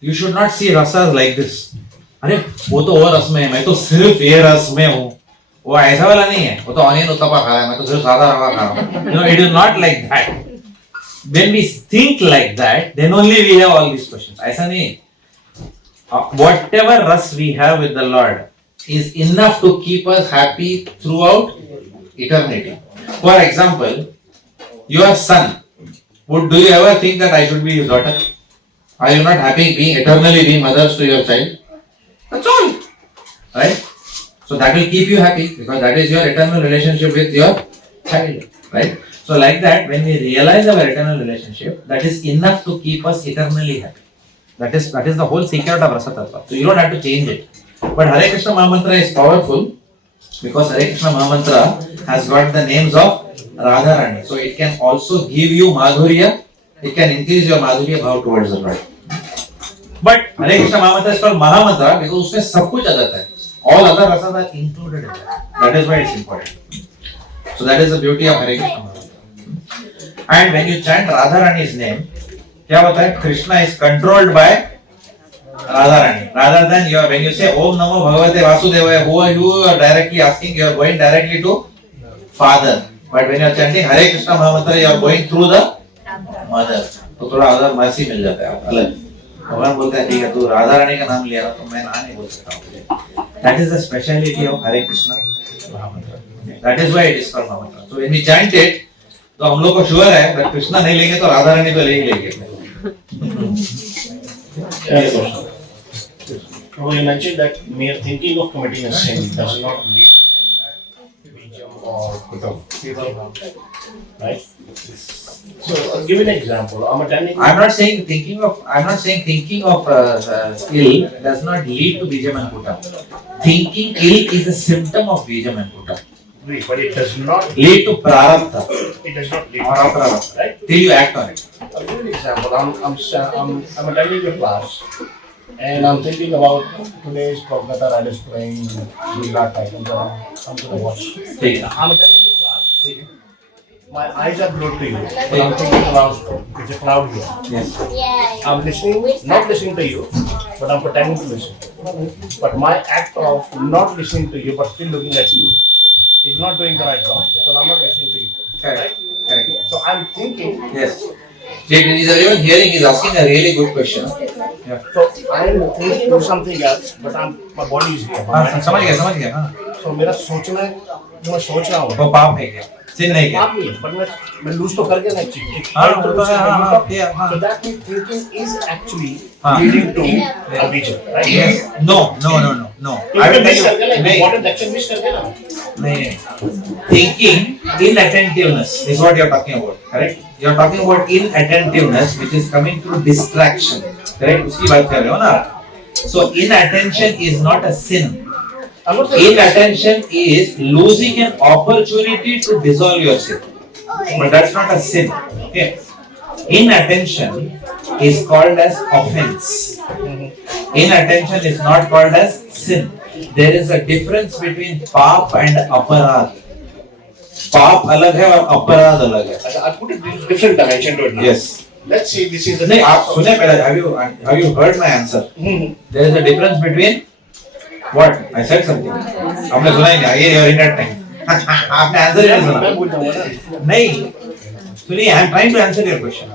you should not see rasas like this. अरे वो तो और रस में है, मैं तो सिर्फ ये रस में हूँ. वो ऐसा वाला नहीं है, वो तो ऑनियन उत्तपा खा रहा है, मैं तो सिर्फ सादा रवा खा रहा हूँ. You know, it is not like that. When we think like that, then only we have all these questions. ऐसा नहीं. Whatever ras we have with the Lord is enough to keep us happy throughout eternity. For example, your son. Do you ever think that I should be his daughter? Are you not happy being eternally being mothers to your child? That's all. Right? So that will keep you happy because that is your eternal relationship with your child. Right? So like that, when we realize our eternal relationship, that is enough to keep us eternally happy. That is the whole secret of Rasa Tattva. So you don't have to change it. But Hare Krishna Maha Mantra is powerful because Hare Krishna Maha Mantra has got the names of Radharani. So it can also give you Madhurya. It can increase your Madhurya bhav towards the Lord. But Hare Krishna Maha Mantra is called Maha Mantra because उसमें सब कुछ आ जाता है. All other rasas are included in that. That is why it's important. So that is the beauty of Hare Krishna Maha Mantra. And when you chant Radharani's name, क्या होता है? Krishna is controlled by Radharani. Rather than when you say Om Namo Bhagavate Vasudevaya, who you are directly asking, you are going directly to Father. But when you are chanting Hare Krishna Mahamantra, you are going through the Mother. तो थोड़ा other mercy मिल जाता है अलग. भगवान बोलते हैं ठीक है तू राधा रानी का नाम लिया ना तो मैं ना नहीं बोल सकता हूँ. That is the speciality of Hare Krishna Mahamantra. That is why it is called Mahamantra. So when we chant it, तो हम लोग को श्योर है that कृष्णा नहीं लेंगे तो राधा रानी तो ले ही लेंगे. Yes, so you mentioned that mere thinking of committing a sin does not lead to any bijam or kutam, right? So I'll give you an example. I'm not saying thinking of ill does not lead to bijam and kutam. Thinking ill is a symptom of bijam and kutam. But it does not lead to prarabdha. It does not lead or to aprarabdha, right? Till you act on it. I'll give you an example. I'm attending a class and I'm thinking about today's Kolkata Riders playing Gujarat Titans. I'm going to watch. I'm attending the class. My eyes are glued to you. But I'm thinking about there's a crowd here. Yes. I'm listening, not listening to you, but I'm pretending to listen. But my act of not listening to you but still looking at you is not doing the right job because I'm not listening to you. Correct. Correct. So I'm thinking. Yes. Is everyone hearing? He's asking a really good question. Yeah. So I'm thinking of something else, but my body is here. समझ गया. So मेरा सोचना है जो मैं सोच रहा हूँ. वो पाप है क्या? sin नहीं क्या? पाप नहीं है, but मैं lose तो कर गया ना एक चीज. So that means thinking is actually leading to a vision, right? Yes. No. I will tell you. Important action miss कर गया ना. नहीं. Thinking inattentiveness is what you are talking about, correct? You are talking about inattentiveness, which is coming through distraction, correct? उसकी बात कर रहे हो ना? So inattention is not a sin. Inattention is losing an opportunity to dissolve your sin, but that's not a sin. Okay. Inattention is called as offense. Inattention is not called as sin. There is a difference between पाप and अपराध. पाप अलग है और अपराध अलग है. I put a different dimension to it now. Yes. Let's say this is the. नहीं आप सुने पहले. Have you heard my answer? There is a difference between what I said something. आपने सुना ही नहीं. ये your internet नहीं. आपने answer ही नहीं सुना. मैं बोल दूँगा ना. नहीं. सुनिए, I am trying to answer your question.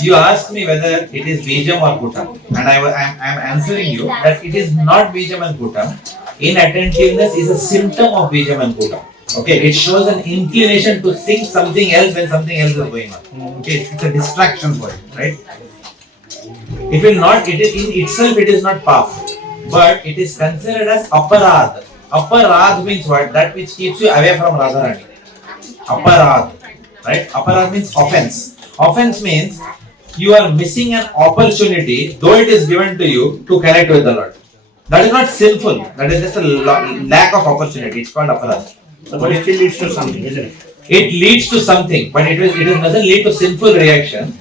You asked me whether it is bijam or kutam, and I am answering you that it is not bijam and kutam. Inattentiveness is a symptom of bijam and kutam. Okay, it shows an inclination to think something else when something else is going on. Okay, it's a distraction for it, right? It will not. It is in itself. It is not pap, but it is considered as aparad. Aparad means what? That which keeps you away from Radharani. Aparad, right? Aparad means offense. Offense means you are missing an opportunity, though it is given to you, to connect with the Lord. That is not sinful. That is just a lack of opportunity. It's called aparad. But it still leads to something, isn't it? It leads to something, but it doesn't lead to sinful reaction.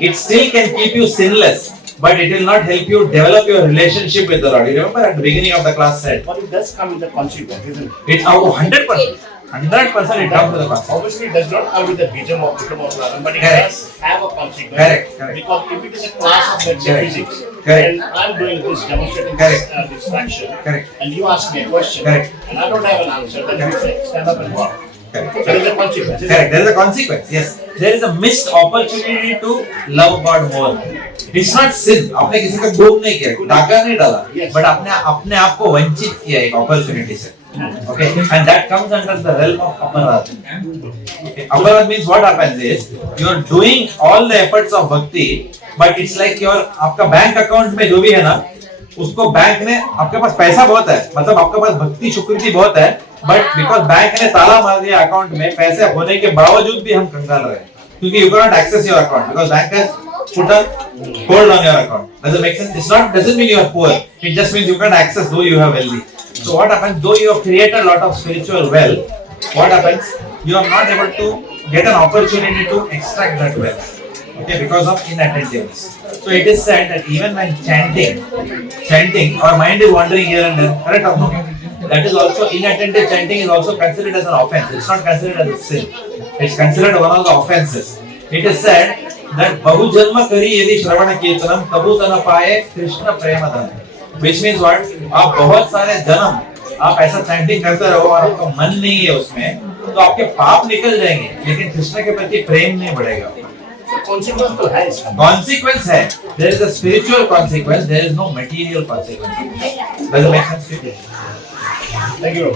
It still can keep you sinless, but it will not help you develop your relationship with the Lord. You remember at the beginning of the class said? But it does come with a consequence, isn't it? It's 100%. 100% it comes with a consequence. Obviously, it does not come with the bijam or kutam of Radha, but it Correct. does have a consequence. Correct. Because if it is a class of let's say Correct. physics, Correct. and I'm doing this, demonstrating Correct. this distraction, Correct. and you ask me a question, Correct. and I don't have an answer, then you say, stand up and walk. Correct. There is a consequence. isn't Correct. it? There is a consequence. Yes. There is a missed opportunity to love God more. It's not sin. आपने किसी का गोप नहीं किया, डाका नहीं डाला, Yes. but अपने आप को वंचित किया एक opportunity से. Okay, and that comes under the realm of aparad. Okay. Aparad means what happens is you are doing all the efforts of bhakti, but it's like your आपका बैंक अकाउंट में जो भी है ना, उसको बैंक ने आपके पास पैसा बहुत है, मतलब आपके पास भक्ति शुक्रिति बहुत है, but because बैंक ने ताला मार दिया अकाउंट में, पैसे होने के बावजूद भी हम कंगाल रहे हैं, क्योंकि you cannot access your account because bank has put a hold on your account. Does it make sense? Doesn't mean you are poor. It just means you can't access though you have wealthy. So what happens? Though you have created a lot of spiritual wealth, what happens? You are not able to get an opportunity to extract that wealth. Okay, because of inattentiveness. So it is said that even when chanting, our mind is wandering here and there. Correct or no? That is also inattentive chanting is also considered as an offense. It's not considered as a sin. It's considered one of the offenses. It is said that Bahu Janma Kari Yadi Shravana Kirtanam Tabu Tana Paye Krishna Premadana. which means what? आप बहुत सारे जन्म आप ऐसा chanting करते रहो और आपका मन नहीं है उसमें, तो आपके पाप निकल जाएंगे, लेकिन कृष्ण के प्रति प्रेम नहीं बढ़ेगा। Consequence तो है इसका। Consequence है, there is a spiritual consequence, there is no material consequence. Does it make sense to you? Thank you.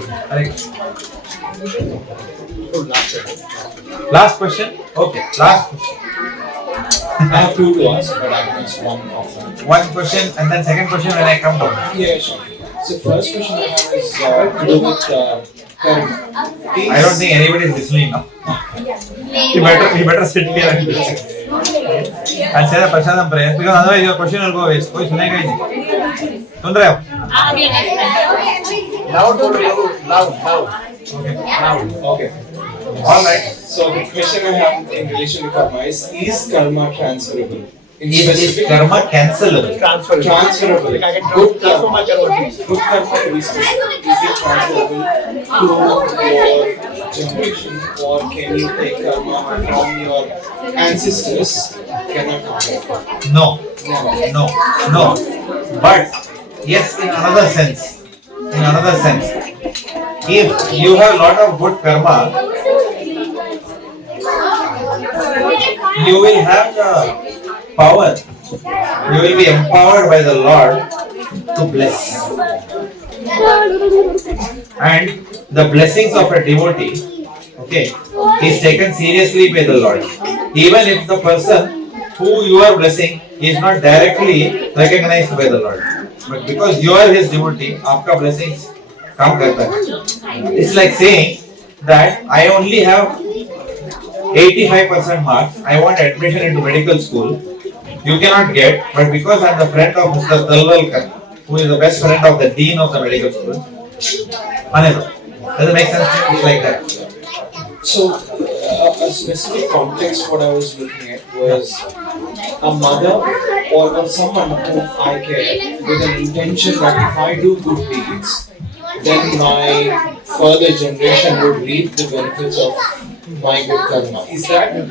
Last question. Okay, last question. I have two to ask, but I can ask one offline. One question and then second question when I come down. Yeah, sure. So first question I have is to do with karma. I don't think anybody is listening now. You better sit here and listen. And say the Prashadam prayer because otherwise your question will go waste. कोई सुनेगा ही नहीं. सुन रहे हो? Loud. Okay. Okay. All right. So the question I have in relation to karma is karma transferable? In Is specific, karma cancelable? transferable. Like I can Good transfer my karma. Good karma to be specific. Is it transferable to your generation, or can you take karma from your ancestors? Cannot transfer. No. Never. No. But yes, in another sense, if you have a lot of good karma, you will have the power. You will be empowered by the Lord to bless. And the blessings of a devotee, okay, is taken seriously by the Lord. Even if the person who you are blessing is not directly recognized by the Lord. But because you are his devotee, आपका blessings काम करता है. It's like saying that I only have 85% marks. I want admission into medical school. You cannot get, but because I am the friend of Mr. Talwalkar, who is the best friend of the dean of the medical school, unable. Does it make sense? It's like that. So, a specific context what I was looking at was a mother or someone whom I care with an intention that if I do good deeds, then my further generation would reap the benefits of my good karma. Is that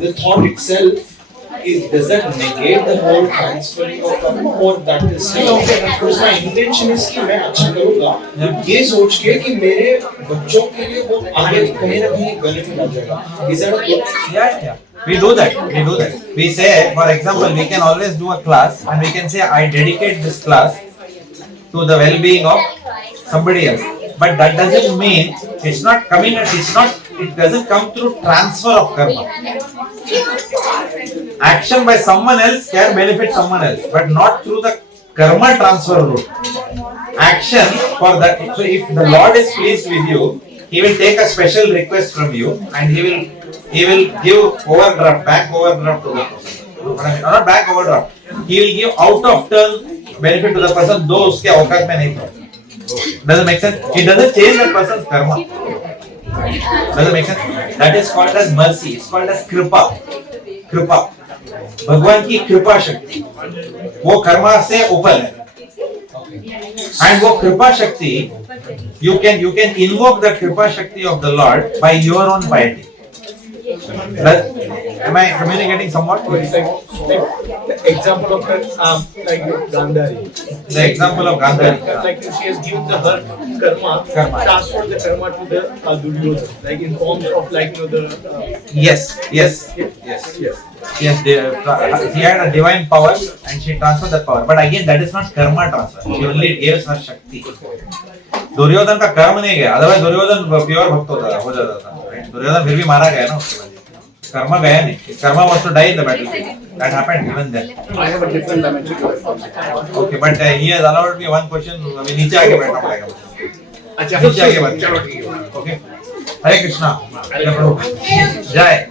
the thought itself? Does that negate the whole transferring of karma, or that is still okay? Because my intention is कि मैं अच्छा करूँगा, ये सोच के कि मेरे बच्चों के लिए वो आगे कहीं ना कहीं benefit आ जाएगा. Is that a good? Yeah. We do that. We say, for example, we can always do a class and we can say, I dedicate this class to the well-being of somebody else. But that doesn't mean it's not coming. It doesn't come through transfer of karma. Action by someone else can benefit someone else, but not through the karma transfer route. Action for that. So if the Lord is pleased with you, He will take a special request from you and He will give back overdraft to the person. Not back overdraft. He will give out of turn benefit to the person, though उसके औकात में नहीं था. Does it make sense? It doesn't change that person's karma. Does it make sense? That is called as mercy. It's called as kripa. भगवान की कृपा शक्ति वो कर्मा से ऊपर है. And वो कृपा शक्ति, you can invoke the kripa shakti of the Lord by your own piety. Am I communicating somewhat? The example of her, like Gandhari. The example of Gandhari. Like she has given the her karma. Transferred the karma to the Duryodhana, like in forms of like the. Yes. She had a divine power and she transferred that power. But again, that is not karma transfer. She only gave her shakti. Duryodhan का कर्म नहीं गया, otherwise Duryodhan pure भक्त हो जाता था. दुर्योधन फिर भी मारा गया ना उसके बाद. कर्म गया नहीं. Karma was to die in the battle. That happened even then. I have a different dimension to it. Okay, but he has allowed me one question. अभी नीचे आके बैठना पड़ेगा. अच्छा, नीचे आके बात. Okay. हरे कृष्णा. जय प्रभु. जय.